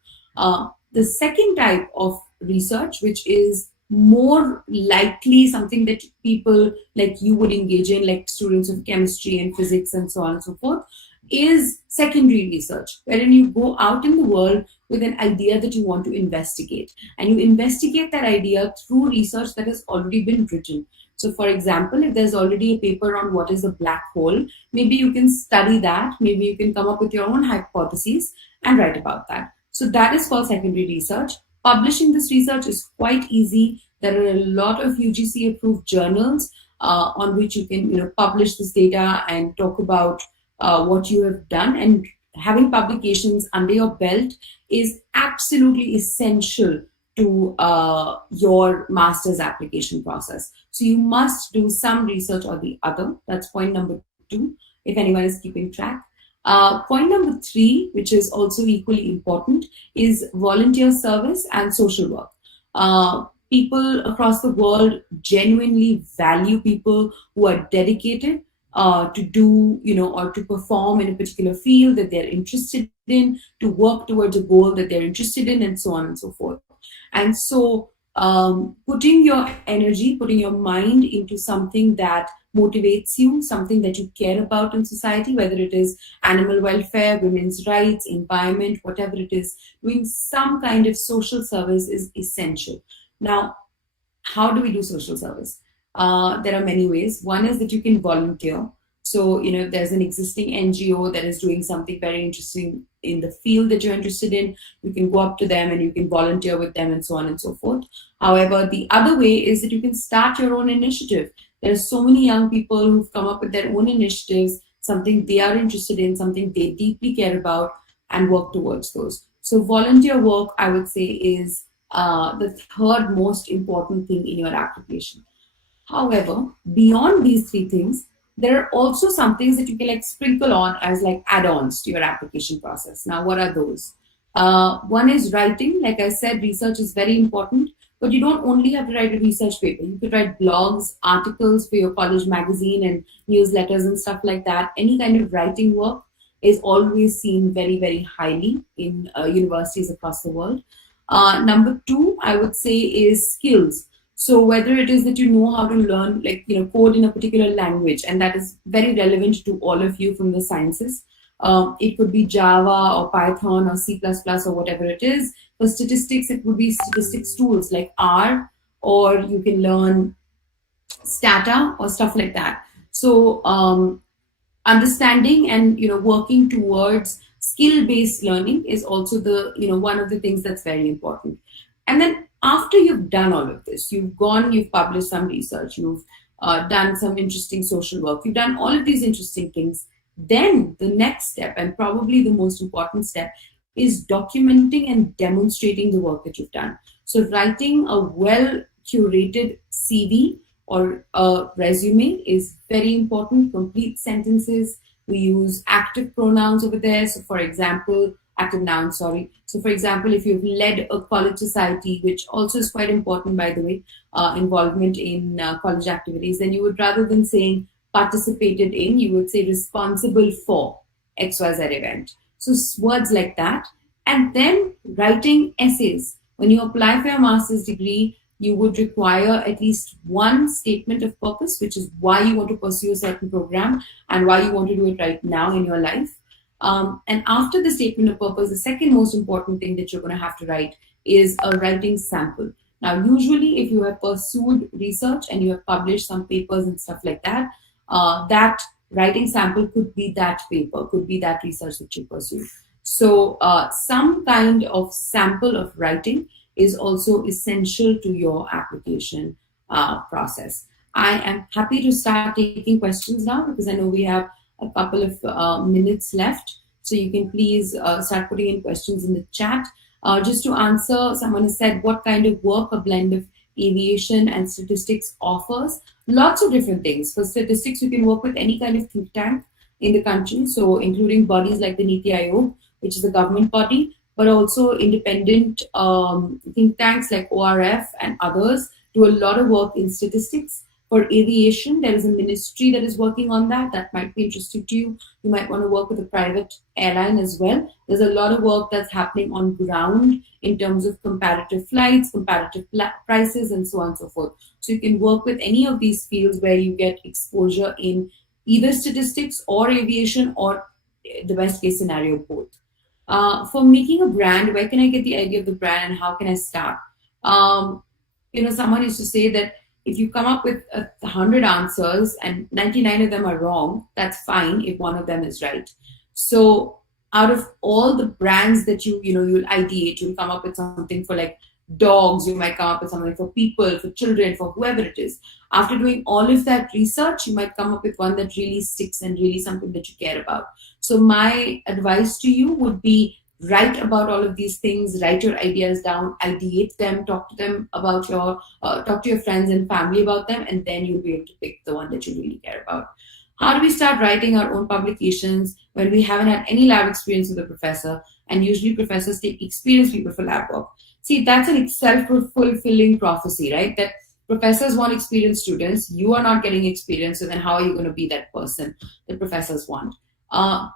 The second type of research, which is more likely something that people like you would engage in, like students of chemistry and physics and so on and so forth, is secondary research, wherein you go out in the world with an idea that you want to investigate, and you investigate that idea through research that has already been written. So, for example, if there's already a paper on what is a black hole, maybe you can study that, maybe you can come up with your own hypotheses and write about that. So that is called secondary research. Publishing this research is quite easy. There are a lot of UGC approved journals on which you can publish this data and talk about what you have done. And having publications under your belt is absolutely essential to your master's application process. So you must do some research or the other. That's point number 2, if anyone is keeping track. Point number 3, which is also equally important, is volunteer service and social work. People across the world genuinely value people who are dedicated to do, or to perform in a particular field that they're interested in, to work towards a goal that they're interested in, and so on and so forth. And so putting your energy, putting your mind into something that motivates you, something that you care about in society, whether it is animal welfare, women's rights, environment, whatever it is, doing some kind of social service is essential. Now, how do we do social service? There are many ways. One is that you can volunteer. So, if there's an existing NGO that is doing something very interesting in the field that you're interested in, you can go up to them and you can volunteer with them and so on and so forth. However, the other way is that you can start your own initiative. There are so many young people who've come up with their own initiatives, something they are interested in, something they deeply care about, and work towards those. So volunteer work, I would say, is the third most important thing in your application. However, beyond these 3 things, there are also some things that you can sprinkle on as add-ons to your application process. Now, what are those? One is writing. Like I said, research is very important, but you don't only have to write a research paper. You could write blogs, articles for your college magazine and newsletters and stuff like that. Any kind of writing work is always seen very, very highly in universities across the world. Number 2, I would say, is skills. So whether it is that you know how to learn, code in a particular language, and that is very relevant to all of you from the sciences. It could be Java or Python or C++ or whatever it is. For statistics, it would be statistics tools like R, or you can learn Stata or stuff like that. So understanding and working towards skill-based learning is also the one of the things that's very important. And then after you've done all of this, you've published some research, you've done some interesting social work, you've done all of these interesting things, then the next step, and probably the most important step, is documenting and demonstrating the work that you've done. So writing a well-curated CV or a resume is very important. Complete sentences. We use active pronouns over there. So for example, active nouns, sorry. So for example, if you've led a college society, which also is quite important, by the way, involvement in college activities, then you would, rather than saying participated in, you would say responsible for XYZ event. So words like that. And then writing essays. When you apply for your master's degree, you would require at least one statement of purpose, which is why you want to pursue a certain program and why you want to do it right now in your life. And after the statement of purpose, the second most important thing that you're going to have to write is a writing sample. Now, usually, if you have pursued research and you have published some papers and stuff like that, that writing sample could be that paper, could be that research that you pursue. So some kind of sample of writing is also essential to your application process. I am happy to start taking questions now because I know we have a couple of minutes left. So you can please start putting in questions in the chat. Just to answer, someone has said, what kind of work a blend of aviation and statistics offers? Lots of different things. For statistics, you can work with any kind of think tank in the country, so including bodies like the Niti Aayog, which is a government body, but also independent think tanks like ORF and others do a lot of work in statistics. For aviation, there is a ministry that is working on that. That might be interesting to you. You might want to work with a private airline as well. There's a lot of work that's happening on ground in terms of comparative flights, comparative prices, and so on and so forth. So you can work with any of these fields where you get exposure in either statistics or aviation or the best case scenario, both. For making a brand, where can I get the idea of the brand and how can I start? Someone used to say that if you come up with 100 answers and 99 of them are wrong, that's fine if one of them is right. So out of all the brands that you'll ideate, you'll come up with something for like dogs, you might come up with something for people, for children, for whoever it is. After doing all of that research, you might come up with one that really sticks and really something that you care about. So my advice to you would be write about all of these things, write your ideas down, ideate them, talk to them about talk to your friends and family about them, and then you'll be able to pick the one that you really care about. How do we start writing our own publications when we haven't had any lab experience with a professor? And usually professors take experienced people for lab work. See, that's an self-fulfilling prophecy, right? That professors want experienced students. You are not getting experience, so then how are you going to be that person that professors want?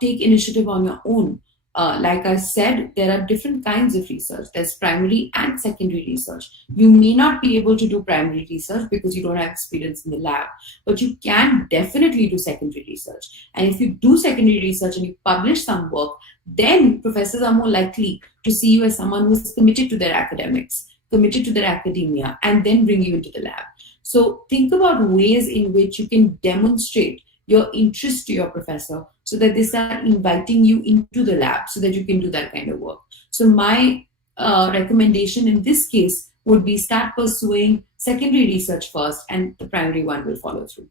Take initiative on your own. Like I said, there are different kinds of research. There's primary and secondary research. You may not be able to do primary research because you don't have experience in the lab, but you can definitely do secondary research. And if you do secondary research and you publish some work, then professors are more likely to see you as someone who's committed to their academics, committed to their academia, and then bring you into the lab. So think about ways in which you can demonstrate your interest to your professor so that they start inviting you into the lab so that you can do that kind of work. So my recommendation in this case would be start pursuing secondary research first and the primary one will follow through.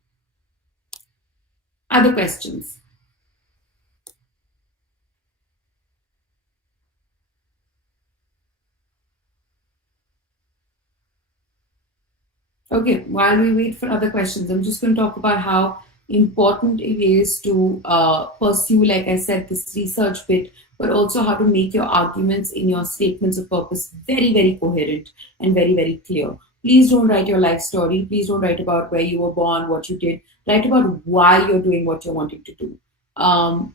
Other questions? Okay, while we wait for other questions, I'm just going to talk about how important it is to pursue, like I said, this research bit, but also how to make your arguments in your statements of purpose very, very coherent and very, very clear. Please don't write your life story. Please don't write about where you were born, what you did. Write about why you're doing what you're wanting to do.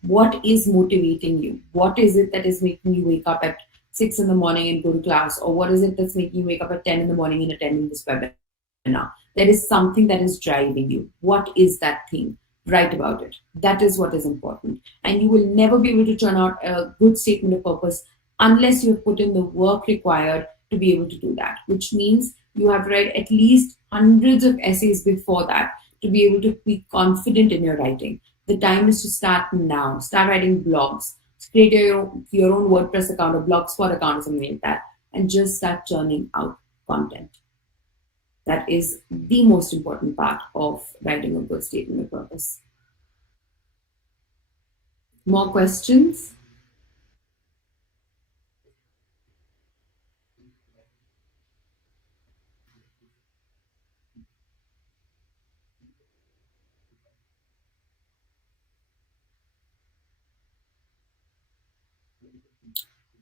What is motivating you? What is it that is making you wake up at 6 in the morning and go to class? Or what is it that's making you wake up at 10 in the morning and attending this webinar? There is something that is driving you. What is that thing? Write about it. That is what is important. And you will never be able to turn out a good statement of purpose unless you have put in the work required to be able to do that, which means you have to write at least hundreds of essays before that to be able to be confident in your writing. The time is to start now. Start writing blogs. Create your own WordPress account or Blogspot account or something like that, and just start churning out content. That is the most important part of writing a good statement of purpose. More questions?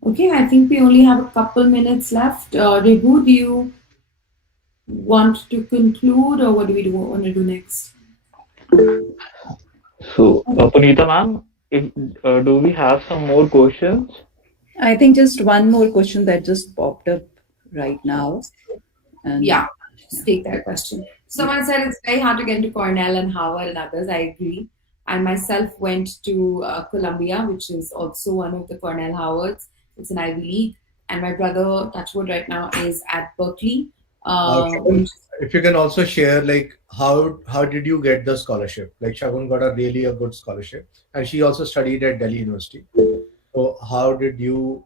Okay, I think we only have a couple minutes left. Raghu, do you want to conclude or what do we want to do next? So, Punita ma'am, if do we have some more questions? I think just one more question that just popped up right now. And Yeah, just take that question. Someone said it's very hard to get into Cornell and Harvard and others. I agree. I myself went to Columbia, which is also one of the Cornell Howards. It's an Ivy League. And my brother, Touchwood, right now is at Berkeley. Shagun, if you can also share, like, how did you get the scholarship? Like, Shagun got a good scholarship, and she also studied at Delhi University. So how did you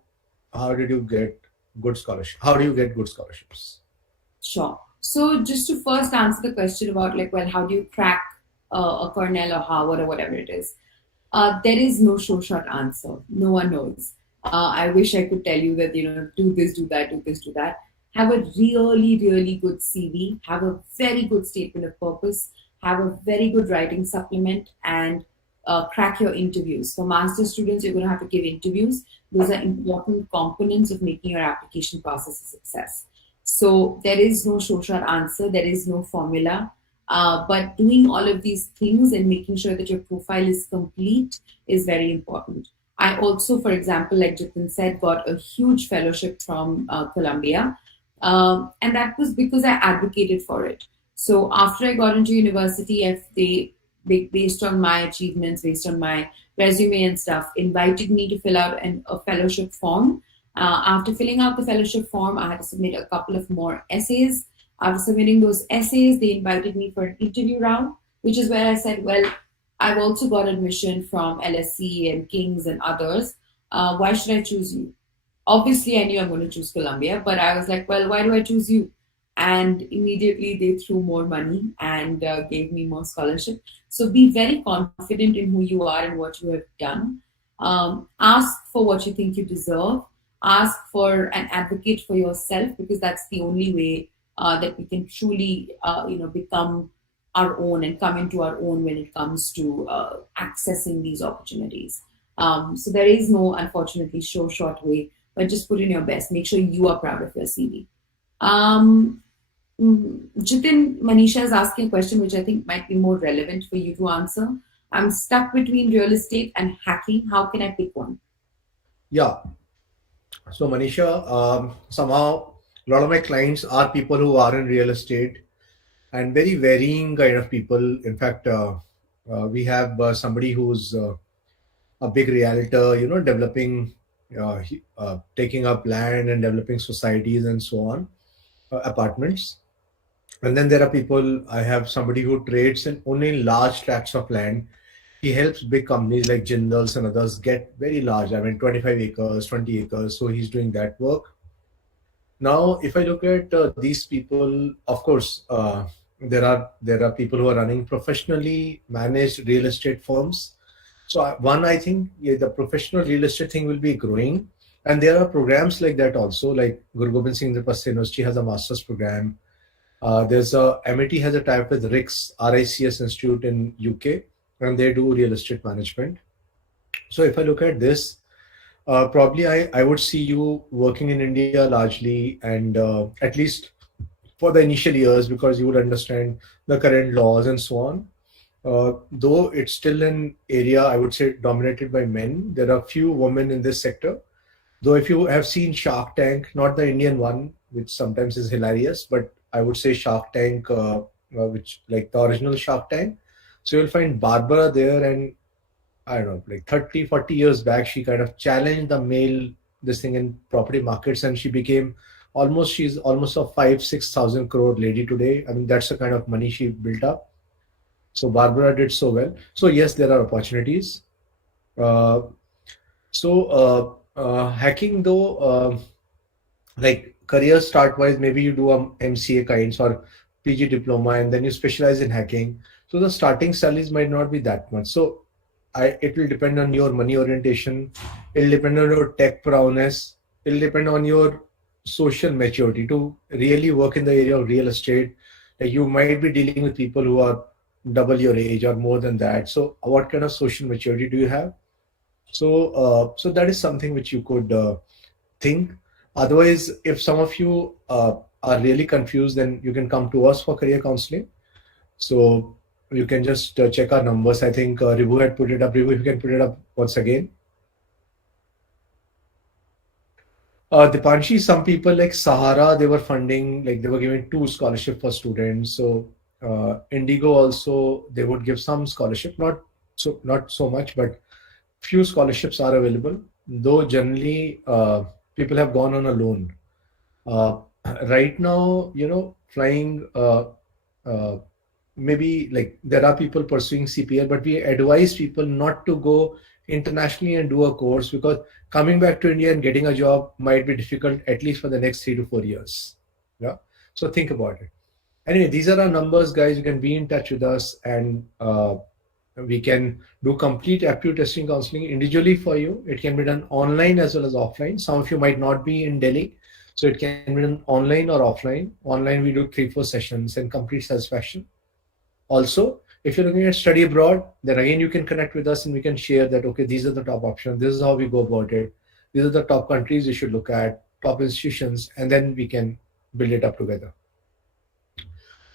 get good scholarship? How do you get good scholarships? Sure. So just to first answer the question about like, well, how do you crack a Cornell or Harvard or whatever it is? There is no sure shot answer. No one knows. I wish I could tell you that, do this, do that, do this, do that. Have a really, really good CV. Have a very good statement of purpose. Have a very good writing supplement and crack your interviews. For master students, you're going to have to give interviews. Those are important components of making your application process a success. So there is no sure shot answer. There is no formula. But doing all of these things and making sure that your profile is complete is very important. I also, for example, like Jitin said, got a huge fellowship from Columbia. And that was because I advocated for it. So after I got into university, they, based on my achievements, based on my resume and stuff, invited me to fill out a fellowship form. After filling out the fellowship form, I had to submit a couple of more essays. After submitting those essays, they invited me for an interview round, which is where I said, well, I've also got admission from LSE and King's and others. Why should I choose you? Obviously, I knew I'm going to choose Columbia, but I was like, well, why do I choose you? And immediately they threw more money and gave me more scholarship. So be very confident in who you are and what you have done. Ask for what you think you deserve. Ask for an advocate for yourself, because that's the only way that we can truly, become our own and come into our own when it comes to accessing these opportunities. So there is no, unfortunately, short way, but just put in your best. Make sure you are proud of your CV. Jitin, Manisha is asking a question which I think might be more relevant for you to answer. I'm stuck between real estate and hacking. How can I pick one? Yeah. So Manisha, somehow a lot of my clients are people who are in real estate and very varying kind of people. In fact, we have somebody who's a big realtor, developing, taking up land and developing societies and so on, apartments. And then there are people, I have somebody who trades in only large tracts of land. He helps big companies like Jindals and others get very large, 25 acres, 20 acres. So he's doing that work. Now, if I look at these people, of course, there are people who are running professionally managed real estate firms. So I think the professional real estate thing will be growing. And there are programs like that also, like Guru Gobind Singh University has a master's program. There's MIT has a tie-up with RICS Institute in UK, and they do real estate management. So if I look at this, probably I would see you working in India largely, and at least for the initial years, because you would understand the current laws and so on. Though it's still an area, I would say, dominated by men. There are few women in this sector. Though if you have seen Shark Tank, not the Indian one, which sometimes is hilarious, but I would say Shark Tank, which like the original Shark Tank. So you'll find Barbara there, and I don't know, like 30, 40 years back, she kind of challenged the male, this thing in property markets, and she's almost a 5,000-6,000 crore lady today. I mean, that's the kind of money she built up. So Barbara did so well. So yes, there are opportunities. Hacking though, like career start wise, maybe you do a MCA kinds or PG diploma, and then you specialize in hacking. So the starting salaries might not be that much. So it will depend on your money orientation. It'll depend on your tech prowess. It'll depend on your social maturity to really work in the area of real estate. Like you might be dealing with people who are double your age or more than that. So what kind of social maturity do you have? So that is something which you could think. Otherwise, if some of you are really confused, then you can come to us for career counseling. So you can just check our numbers. I think Ribu had put it up. Ribu, if you can put it up once again. Dipanshi, some people like Sahara, they were funding, like they were giving 2 scholarships for students. So Indigo also, they would give some scholarship, not so much, but few scholarships are available. Though generally people have gone on a loan. Right now, flying, maybe like there are people pursuing CPL, but we advise people not to go internationally and do a course, because coming back to India and getting a job might be difficult, at least for the next 3 to 4 years. Yeah. So think about it. Anyway, these are our numbers, guys. You can be in touch with us, and we can do complete aptitude testing counseling individually for you. It can be done online as well as offline. Some of you might not be in Delhi, so it can be done online or offline. Online, we do 3-4 sessions and complete satisfaction. Also, if you're looking at study abroad, then again you can connect with us and we can share that, okay, these are the top options, this is how we go about it, these are the top countries you should look at, top institutions, and then we can build it up together.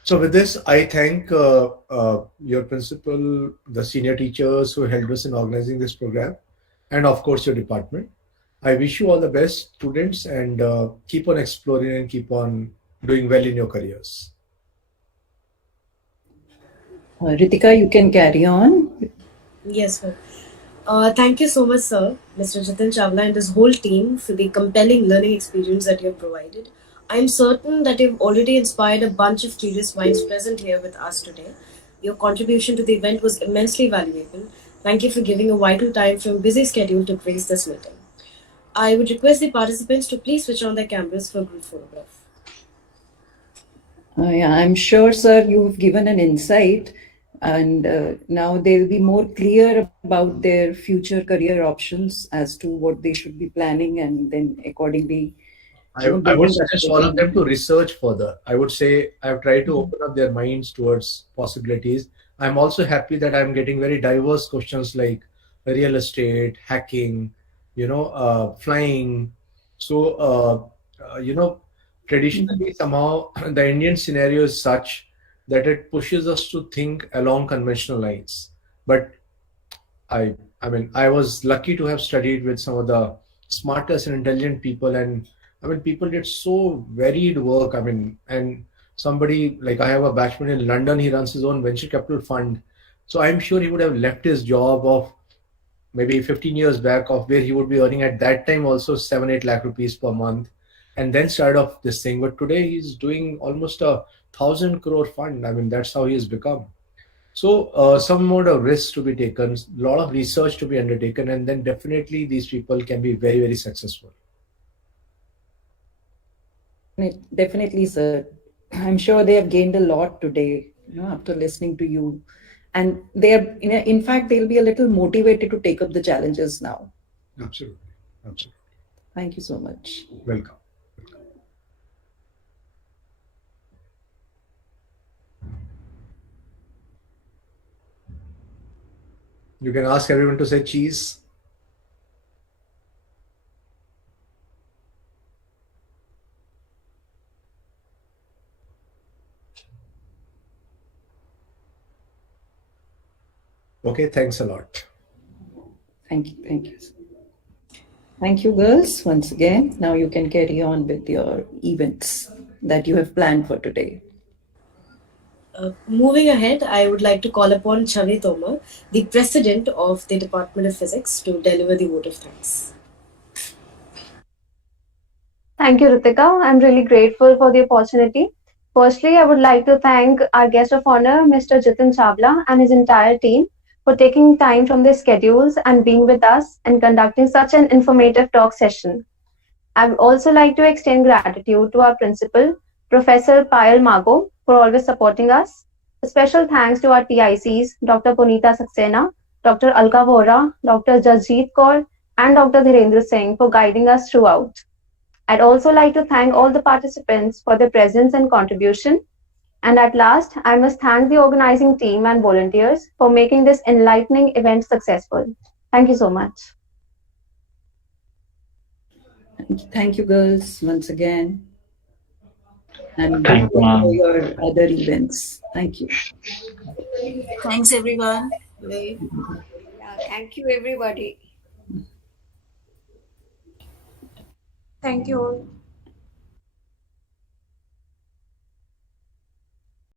So with this, I thank your principal, the senior teachers who helped us in organizing this program, and of course your department. I wish you all the best, students, and keep on exploring and keep on doing well in your careers. Ritika, you can carry on. Yes, sir. Thank you so much, sir, Mr. Jitin Chawla, and this whole team for the compelling learning experience that you have provided. I'm certain that you've already inspired a bunch of curious minds present here with us today. Your contribution to the event was immensely valuable. Thank you for giving a vital time from a busy schedule to grace this meeting. I would request the participants to please switch on their cameras for a group photograph. Yeah, I'm sure, sir, you've given an insight, and now they'll be more clear about their future career options as to what they should be planning, and then accordingly. I would suggest all of them to research further. I would say I've tried to open up their minds towards possibilities. I'm also happy that I'm getting very diverse questions like real estate, hacking, flying. So, traditionally somehow the Indian scenario is such that it pushes us to think along conventional lines. But I mean, I was lucky to have studied with some of the smartest and intelligent people, and I mean, people did so varied work. I mean, and somebody like I have a batchmate in London, he runs his own venture capital fund. So I'm sure he would have left his job of maybe 15 years back, of where he would be earning at that time also 7-8 lakh rupees per month, and then start off this thing. But today he's doing almost 1,000 crore fund. I mean, that's how he has become. So some amount of risk to be taken, a lot of research to be undertaken, and then definitely these people can be very, very successful. Definitely, sir. I'm sure they have gained a lot today, after listening to you. And they are, in fact, they'll be a little motivated to take up the challenges now. Absolutely. Absolutely. Thank you so much. Welcome. You can ask everyone to say cheese. Okay, thanks a lot. Thank you. Thank you. Thank you, girls, once again. Now you can carry on with your events that you have planned for today. Moving ahead, I would like to call upon Chavi Tomar, the President of the Department of Physics, to deliver the vote of thanks. Thank you, Ritika. I'm really grateful for the opportunity. Firstly, I would like to thank our guest of honor, Mr. Jitin Chawla, and his entire team for taking time from their schedules and being with us and conducting such an informative talk session. I would also like to extend gratitude to our principal, Professor Payal Mago, for always supporting us. A special thanks to our TICs, Dr. Punita Saxena, Dr. Alka Vora, Dr. Jasjeet Kaur, and Dr. Dhirendra Singh for guiding us throughout. I'd also like to thank all the participants for their presence and contribution. And at last, I must thank the organizing team and volunteers for making this enlightening event successful. Thank you so much. Thank you, girls, once again. and good Thank you, luck for ma'am. your other events. Thank you. Thanks, everyone. Bye. Yeah, thank you, everybody. Thank you all.